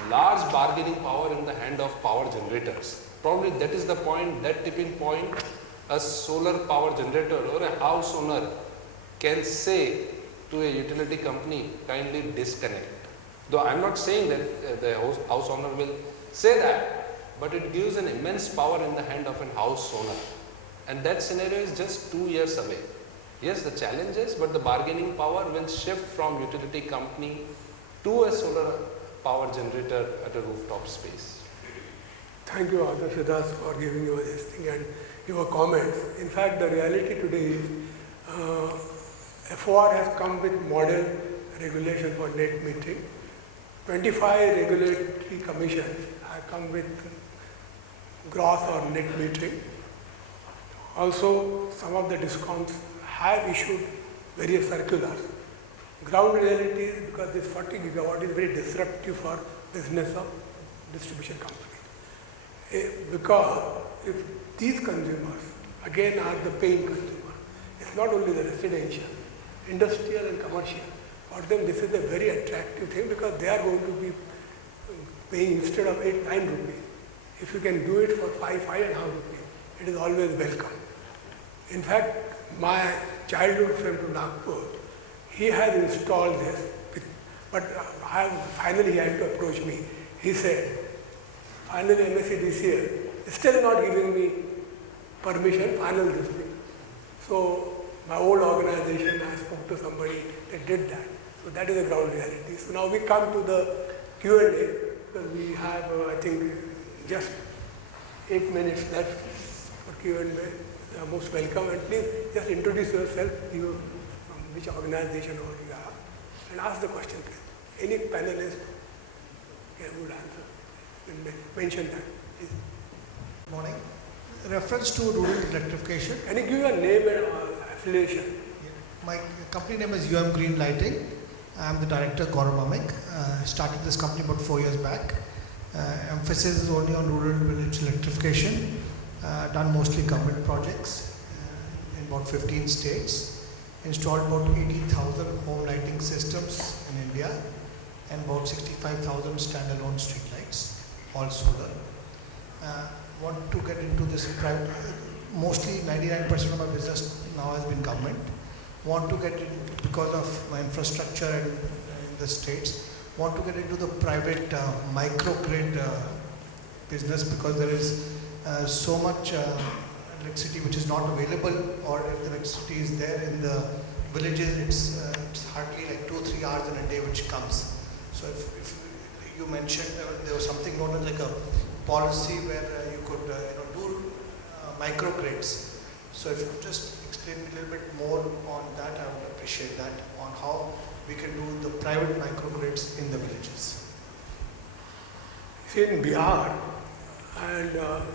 large bargaining power in the hand of power generators. Probably that is the point, that tipping point, a solar power generator or a house owner can say to a utility company, kindly disconnect. Though I am not saying that the house owner will say that, but it gives an immense power in the hand of a house owner. And that scenario is just 2 years away. Yes, the challenges, but the bargaining power will shift from utility company to a solar power generator at a rooftop space. Thank you, Siddharth, for giving your this thing and your comments. In fact, the reality today is FOR has come with model regulation for net metering. 25 regulatory commissions have come with gross or net metering. Also, some of the DISCOMs have issued various circulars. Ground reality is because this 40 gigawatt is very disruptive for business of distribution company. Because if these consumers again are the paying consumer, it's not only the residential, industrial and commercial. For them this is a very attractive thing because they are going to be paying instead of 8, 9 rupees. If you can do it for 5, 5.5 rupees, it is always welcome. In fact, my childhood friend from Nagpur, he has installed this, but finally he had to approach me. He said, finally MSCDCL is still not giving me permission, final this thing. So my old organization, I spoke to somebody, they did that. So that is the ground reality. So now we come to the Q&A, because we have, I think, just 8 minutes left for Q&A. You are most welcome, and please just introduce yourself, you from which organization or you are, and ask the question. Any panelist would answer and mention that. Please. Morning. Reference to rural electrification. Can you give your name and affiliation? My company name is UM Green Lighting. I am the director, Gaurav Mamik. Started this company about 4 years back. Emphasis is only on rural village electrification. Done mostly government projects in about 15 states. Installed about 80,000 home lighting systems in India and about 65,000 standalone street lights, all solar. Want to get into this private, mostly 99% of my business now has been government. Want to get in because of my infrastructure and in the states. Want to get into the private microgrid business because there is so much electricity which is not available, or if the electricity is there in the villages, it's hardly like 2-3 hours in a day which comes. So if you mentioned there was something known as like a policy where you could do microgrids. So if you could just explain a little bit more on that, I would appreciate that, on how we can do the private microgrids in the villages. See, in Bihar and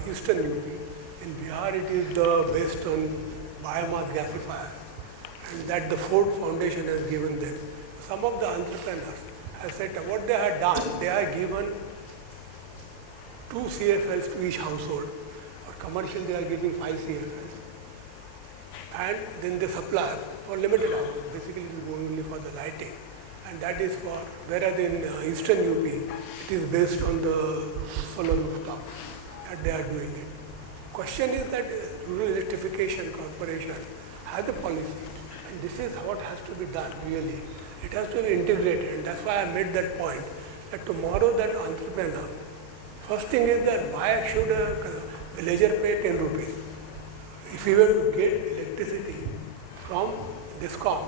Eastern UP, in Bihar it is based on biomass gasifier, and that the Ford Foundation has given them. Some of the entrepreneurs have said what they have done, they have given 2 CFLs to each household. For commercial they are giving 5 CFLs. And then they supply for limited hours, basically it is only for the lighting. And that is for, whereas in Eastern UP, it is based on the solar rooftop that they are doing it. Question is that Rural Electrification Corporation have the policy. And this is what has to be done really. It has to be integrated, and that's why I made that point that tomorrow that entrepreneur, first thing is that why should a villager pay 10 rupees? If he were to get electricity from DISCOM,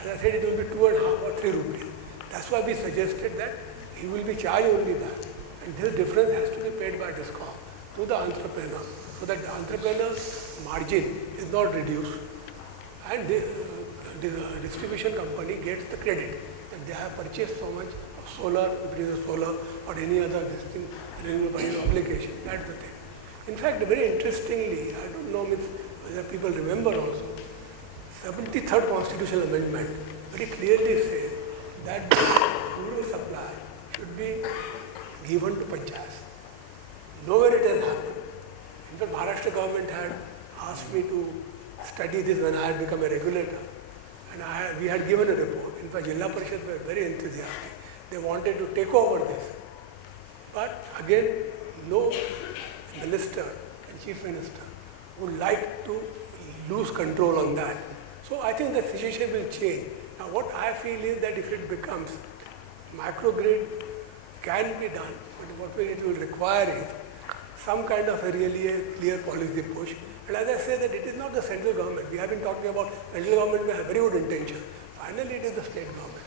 as I said, it will be 2.5 or 3 rupees. That's why we suggested that he will be charged only that. And this difference has to be paid by DISCOM to the entrepreneur, so that the entrepreneur's margin is not reduced. And the distribution company gets the credit. And they have purchased so much of solar, if it is a solar or any other renewable application. That's the thing. In fact, very interestingly, I don't know whether people remember also, 73rd Constitutional Amendment very clearly says that the rural supply should be given to panchayats. Nowhere it has happened. In fact, Maharashtra government had asked me to study this when I had become a regulator. And we had given a report. In fact, Jilla Parishad were very enthusiastic. They wanted to take over this. But again, no minister and chief minister would like to lose control on that. So I think the situation will change. Now what I feel is that if it becomes microgrid can be done, but what it will require is some kind of a really clear policy push. And as I say that it is not the central government. We have been talking about central government may have very good intention. Finally it is the state government.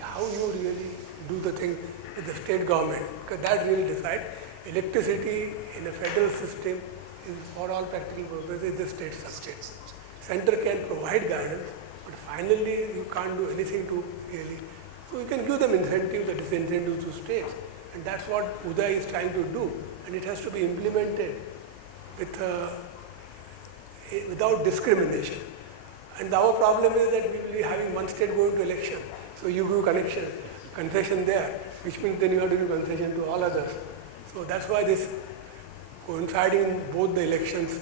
How you really do the thing with the state government, because that really decides. Electricity in a federal system is for all practical purposes the state subject. Center can provide guidance, but finally you can't do anything to really. So you can give them incentives or disincentives to states, and that's what Uday is trying to do, and it has to be implemented with without discrimination. And our problem is that we will be having one state going to election, so you give concession there, which means then you have to give concession to all others. So that's why this coinciding in both the elections,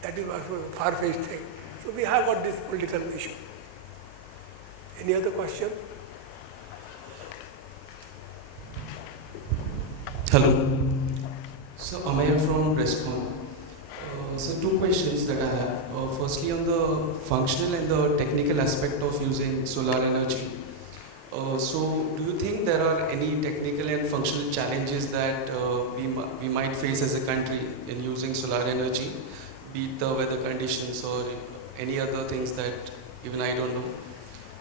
that is a far-fetched thing. So we have got this political issue. Any other question? Hello. So Amaya from Rescon. So two questions that I have. Firstly, on the functional and the technical aspect of using solar energy. So do you think there are any technical and functional challenges that we might face as a country in using solar energy, be it the weather conditions or any other things that even I don't know?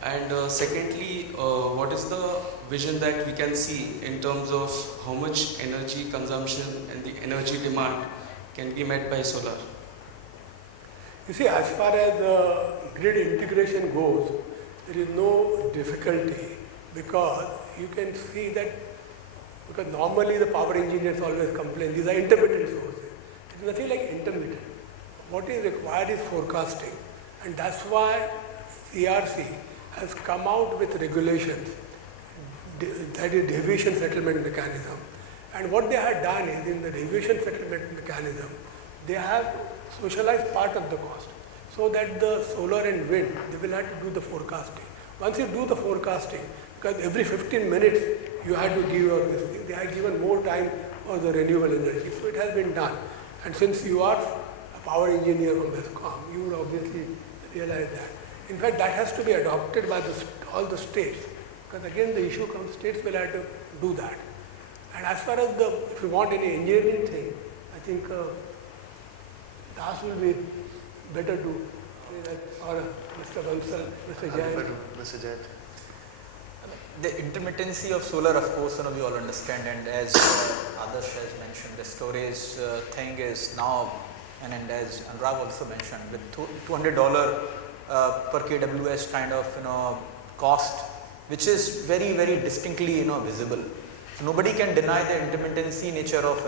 And secondly, what is the vision that we can see in terms of how much energy consumption and the energy demand can be met by solar? You see, as far as the grid integration goes, there is no difficulty, because you can see that, because normally the power engineers always complain, these are intermittent sources. It is nothing like intermittent. What is required is forecasting, and that's why CRC has come out with regulations, that is deviation settlement mechanism. And what they had done is, in the deviation settlement mechanism, they have socialized part of the cost, so that the solar and wind, they will have to do the forecasting. Once you do the forecasting, because every 15 minutes you have to give your this thing, they have given more time for the renewable energy. So it has been done. And since you are a power engineer from DISCOM, you would obviously realize that. In fact, that has to be adopted by all the states, because again the issue comes, states will have to do that. And as far as if you want any engineering thing, I think Das will be better to, or Mr. Bansal, Mr. Jain. Mr. Jain. The intermittency of solar, of course, we all understand, and as Adarsh has mentioned, the storage thing is now, and as Anurag also mentioned, with $200 per kWs kind of cost, which is very, very distinctly visible. So nobody can deny the intermittency nature of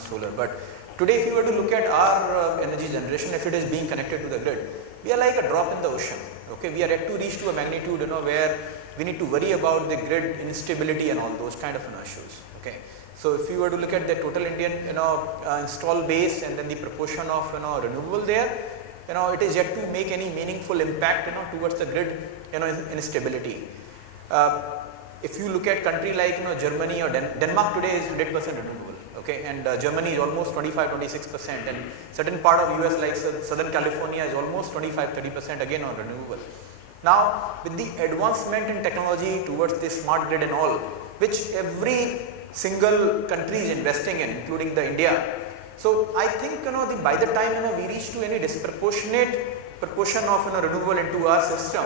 solar. But today, if you were to look at our energy generation, if it is being connected to the grid, we are like a drop in the ocean. Okay, we are yet to reach to a magnitude where we need to worry about the grid instability and all those kind of issues. Okay, so if you were to look at the total Indian install base and then the proportion of renewable there, it is yet to make any meaningful impact towards the grid instability. If you look at country like Germany or Denmark today is 100% renewable. okay, and Germany is almost 25-26%, and certain part of US like Southern California is almost 25-30% again on renewable. Now, with the advancement in technology towards the smart grid and all, which every single country is investing in, including the India. So I think by the time we reach to any disproportionate proportion of renewable into our system,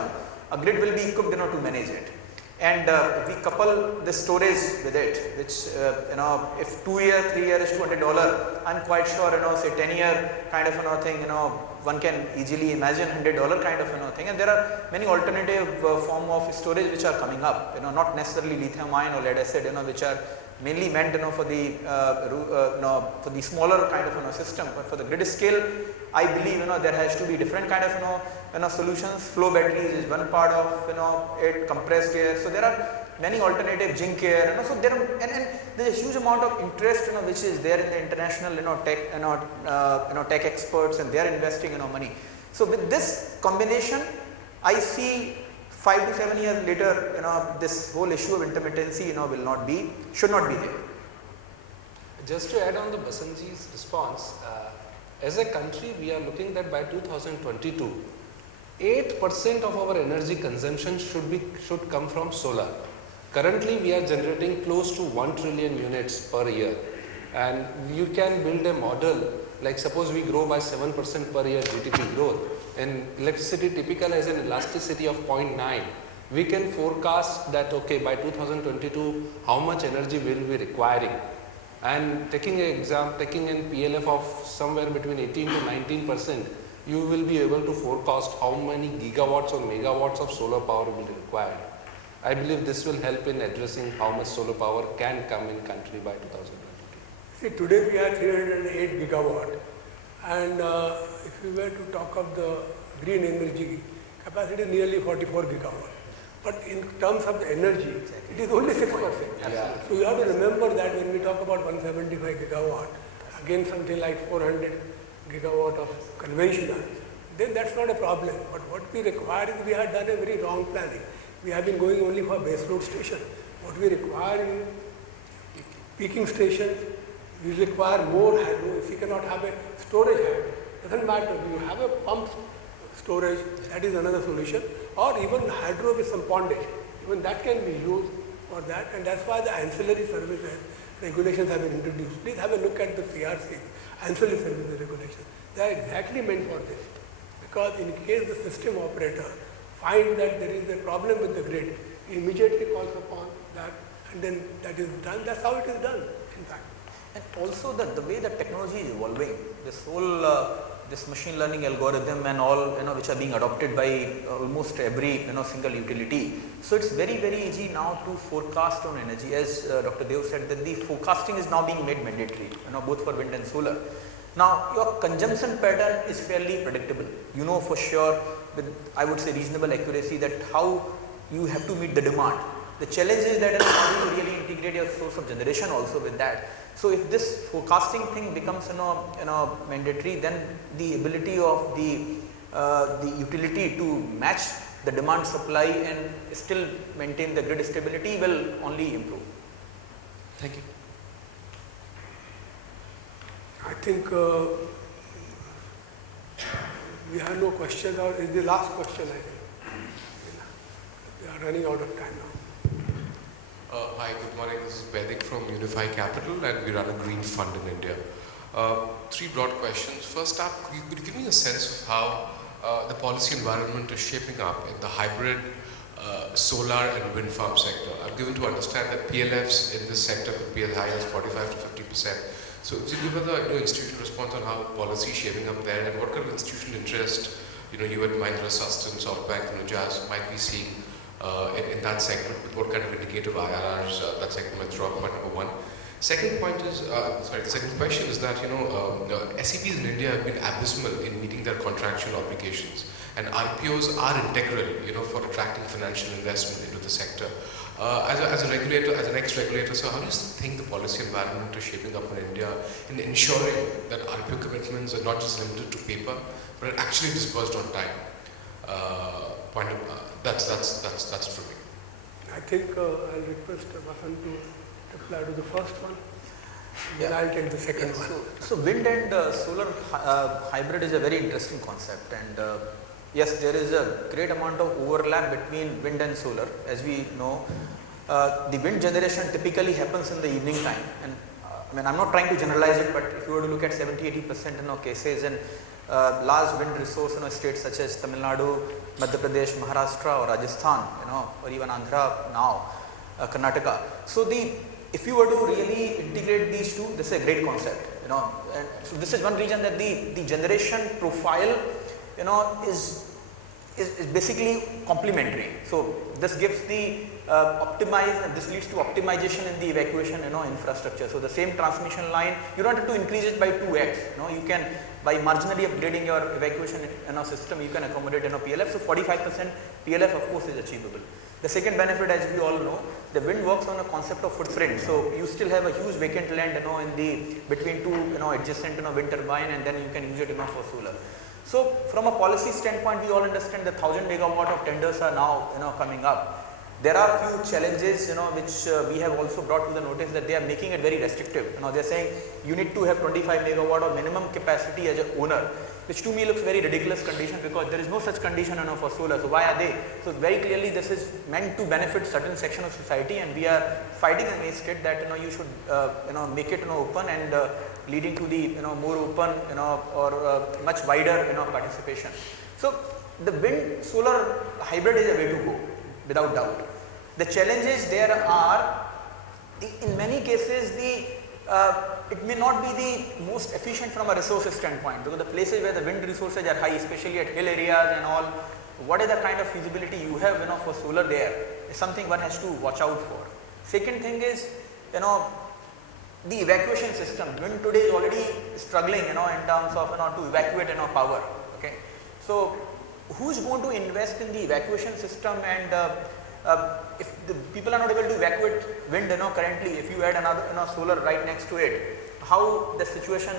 a grid will be equipped to manage it. And if we couple the storage with it, which if 2 year, 3 year is $200, I'm quite sure say 10-year kind of thing, one can easily imagine $100 kind of thing. And there are many alternative form of storage which are coming up, not necessarily lithium ion or lead acid, which are mainly meant for the for the smaller kind of system. But for the grid scale, I believe there has to be different kind of solutions. Flow batteries is one part of it, compressed air. So there are many alternative zinc air. So there are, and there is a huge amount of interest which is there in the international tech tech experts, and they are investing money. So with this combination, I see 5 to 7 years later, this whole issue of intermittency, should not be there. Just to add on the Basanji's response, as a country, we are looking that by 2022, 8% of our energy consumption should come from solar. Currently, we are generating close to 1 trillion units per year, and you can build a model like suppose we grow by 7% per year GDP growth, and electricity typical has an elasticity of 0.9. We can forecast that by 2022 how much energy will we be requiring, and taking an PLF of somewhere between 18 to 19%, you will be able to forecast how many gigawatts or megawatts of solar power will be required. I believe this will help in addressing how much solar power can come in country by 2022. See, today we are 308 gigawatt, and if we were to talk of the green energy capacity, nearly 44 gigawatt. But in terms of the energy, it is only 6%. Yeah. So you have to remember that when we talk about 175 gigawatt, again something like 400 gigawatt of conventional, then that's not a problem. But what we require is, we have done a very wrong planning. We have been going only for base load station. What we require in peaking stations, we require more hydro. If we cannot have a storage hydro, doesn't matter. You have a pump storage, that is another solution, or even hydro with some pondage. Even that can be used for that, and that's why the ancillary services regulations have been introduced. Please have a look at the CRC, ancillary services regulations. They are exactly meant for this, because in case the system operator finds that there is a problem with the grid, he immediately calls upon that, and then that is done. That's how it is done, in fact. And also the way the technology is evolving, this whole this machine learning algorithm and all which are being adopted by almost every single utility. So it's very easy now to forecast on energy, as Dr. Dev said, that the forecasting is now being made mandatory, both for wind and solar. Now your consumption pattern is fairly predictable. You know for sure, with I would say reasonable accuracy, that how you have to meet the demand. The challenge is that how do you really integrate your source of generation also with that. So if this forecasting thing becomes mandatory, then the ability of the utility to match the demand supply and still maintain the grid stability will only improve. Thank you. I think we have no question, or is the last question, I think. We are running out of time now. Hi, good morning. This is Vedic from ElaraCapital, and we run a green fund in India. 3 broad questions. First up, could you give me a sense of how the policy environment is shaping up in the hybrid solar and wind farm sector? I'm given to understand that PLFs in this sector could be as high as 45 to 50%. So if you give us the institutional response on how policy is shaping up there, and what kind of institutional interest you at Mahindra Sustain, SoftBank, and Ujaz might be seeing in that segment, with what kind of indicative IRRs that segment might throw up, point number 1. Second point is, the second question is that SEBs in India have been abysmal in meeting their contractual obligations, and RPOs are integral, for attracting financial investment into the sector. As a regulator, as an ex-regulator, so how do you think the policy environment is shaping up in India in ensuring that RPO commitments are not just limited to paper, but are actually disbursed on time? That's it for me. I think I'll request Vasan to reply to the first one. Then I'll take the second one. So wind and solar hybrid is a very interesting concept, and yes, there is a great amount of overlap between wind and solar. As we know, the wind generation typically happens in the evening time, and I mean, I'm not trying to generalize it, but if you were to look at 70-80% cases in large wind resource states such as Tamil Nadu, Madhya Pradesh, Maharashtra, or Rajasthan, or even Andhra now, Karnataka. So if you were to really integrate these two, this is a great concept, and so this is one reason that the generation profile, is basically complementary. So this gives the this leads to optimization in the evacuation, infrastructure. So the same transmission line, you don't have to increase it by 2x. You can, by marginally upgrading your evacuation system, you can accommodate PLF. So 45% PLF, of course, is achievable. The second benefit, as we all know, the wind works on a concept of footprint. So you still have a huge vacant land, in the between two, adjacent, wind turbine, and then you can use it, for solar. So from a policy standpoint, we all understand that 1000 megawatt of tenders are now, coming up. There are few challenges, which we have also brought to the notice, that they are making it very restrictive. They are saying you need to have 25 megawatt of minimum capacity as an owner, which to me looks very ridiculous condition, because there is no such condition, for solar. So why are they? So very clearly this is meant to benefit certain section of society, and we are fighting against it, that you should make it open, and leading to the more open or much wider participation. So the wind solar hybrid is a way to go, without doubt. The challenges there are, in many cases, it may not be the most efficient from a resources standpoint, because the places where the wind resources are high, especially at hill areas and all, what is the kind of feasibility you have for solar there is something one has to watch out for. Second thing is, the evacuation system. Wind today is already struggling, in terms of to evacuate power. Okay, so who is going to invest in the evacuation system? And if the people are not able to evacuate wind, currently, if you add another solar right next to it, how the situation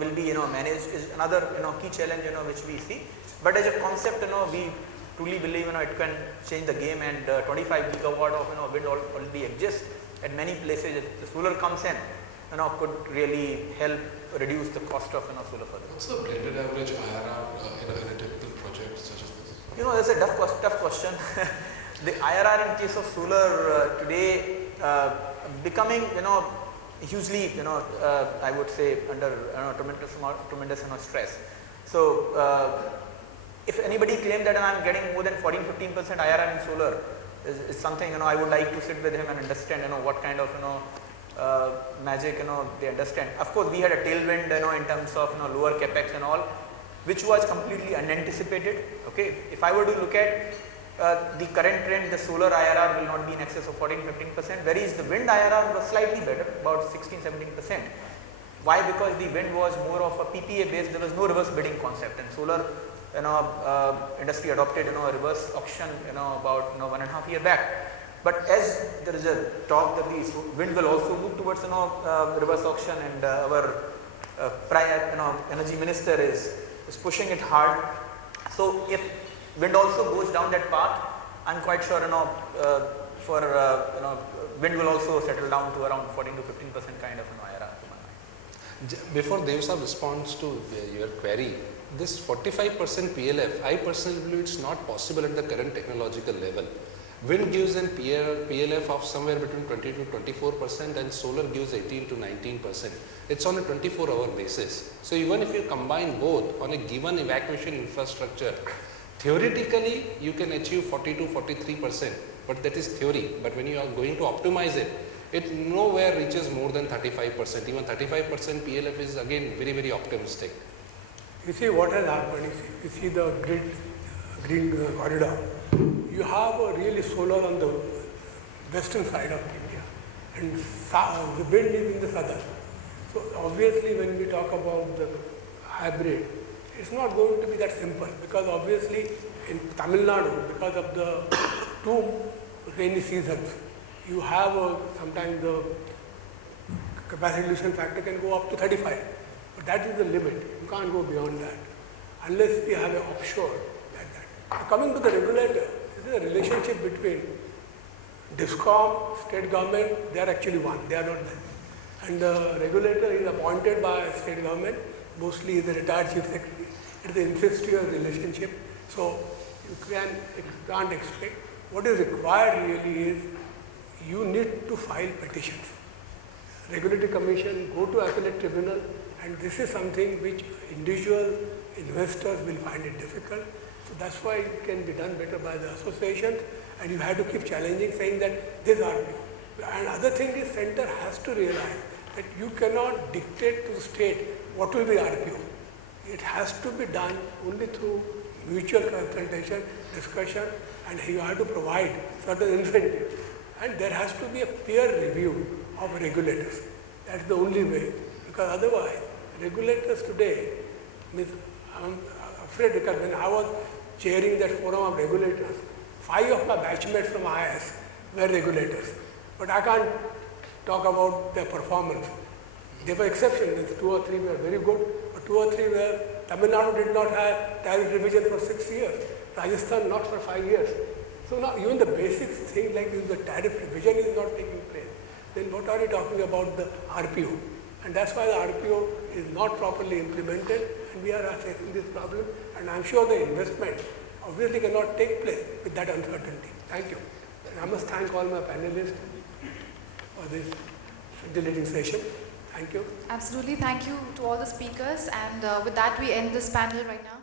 will be managed is another key challenge which we see. But as a concept, we truly believe it can change the game, and 25 gigawatt of wind already exists at many places. If the solar comes in, could really help reduce the cost of solar further. What's the blended average IRR in a typical project such as this? That's a tough question. The IRR in case of solar today becoming hugely I would say under tremendous stress. So if anybody claims that I am getting more than 14-15% IRR in solar, is something I would like to sit with him and understand what kind of magic they understand. Of course, we had a tailwind in terms of lower capex and all, which was completely unanticipated. Okay, if I were to look at the current trend, the solar IRR will not be in excess of 14-15%, whereas the wind IRR was slightly better, about 16-17%. Why? Because the wind was more of a PPA based, there was no reverse bidding concept, and solar industry adopted a reverse auction about 1.5 years back. But as there is a talk that the wind will also move towards reverse auction, and our prior energy minister is pushing it hard. So if wind also goes down that path, I'm quite sure wind will also settle down to around 14-15% kind of IRR. Before Dev sir responds to your query, this 45% PLF, I personally believe it's not possible at the current technological level. Wind gives an PLF of somewhere between 20 to 24%, and solar gives 18 to 19%. It's on a 24-hour basis. So even if you combine both on a given evacuation infrastructure, theoretically you can achieve 40 to 43%, but that is theory. But when you are going to optimize it, it nowhere reaches more than 35%. Even 35% PLF is again very, very optimistic. You see what has happened, you see the green corridor. You have a really solar on the western side of India, and the wind is in the southern. So obviously when we talk about the hybrid, it's not going to be that simple, because obviously in Tamil Nadu, because of the two rainy seasons, you have sometimes the capacity utilization factor can go up to 35, but that is the limit. You can't go beyond that unless we have an offshore like that. Now coming to the regulator, this is a relationship between DISCOM, state government. They are actually one, they are not there. And the regulator is appointed by state government, mostly the retired chief secretary. It is an incestuous relationship, so you can't expect. What is required really is you need to file petitions. Regulatory commission, go to appellate tribunal, and this is something which individual investors will find it difficult. So that's why it can be done better by the associations, and you have to keep challenging, saying that this RPO. And other thing is, center has to realize that you cannot dictate to the state what will be RPO. It has to be done only through mutual consultation, discussion, and you have to provide certain incentives. And there has to be a peer review of regulators. That's the only way. Because otherwise, regulators today, I'm afraid, because when I was chairing that forum of regulators, 5 of my batchmates from IIS were regulators. But I can't talk about their performance. There were exceptions, 2 or 3 were very good, but 2 or 3 were, Tamil Nadu did not have tariff revision for 6 years, Rajasthan not for 5 years. So now even the basic thing like if the tariff revision is not taking place, then what are you talking about the RPO? And that's why the RPO is not properly implemented, and we are facing this problem, and I'm sure the investment obviously cannot take place with that uncertainty. Thank you. And I must thank all my panelists for this scintillating session. Thank you. Absolutely. Thank you to all the speakers. And with that, we end this panel right now.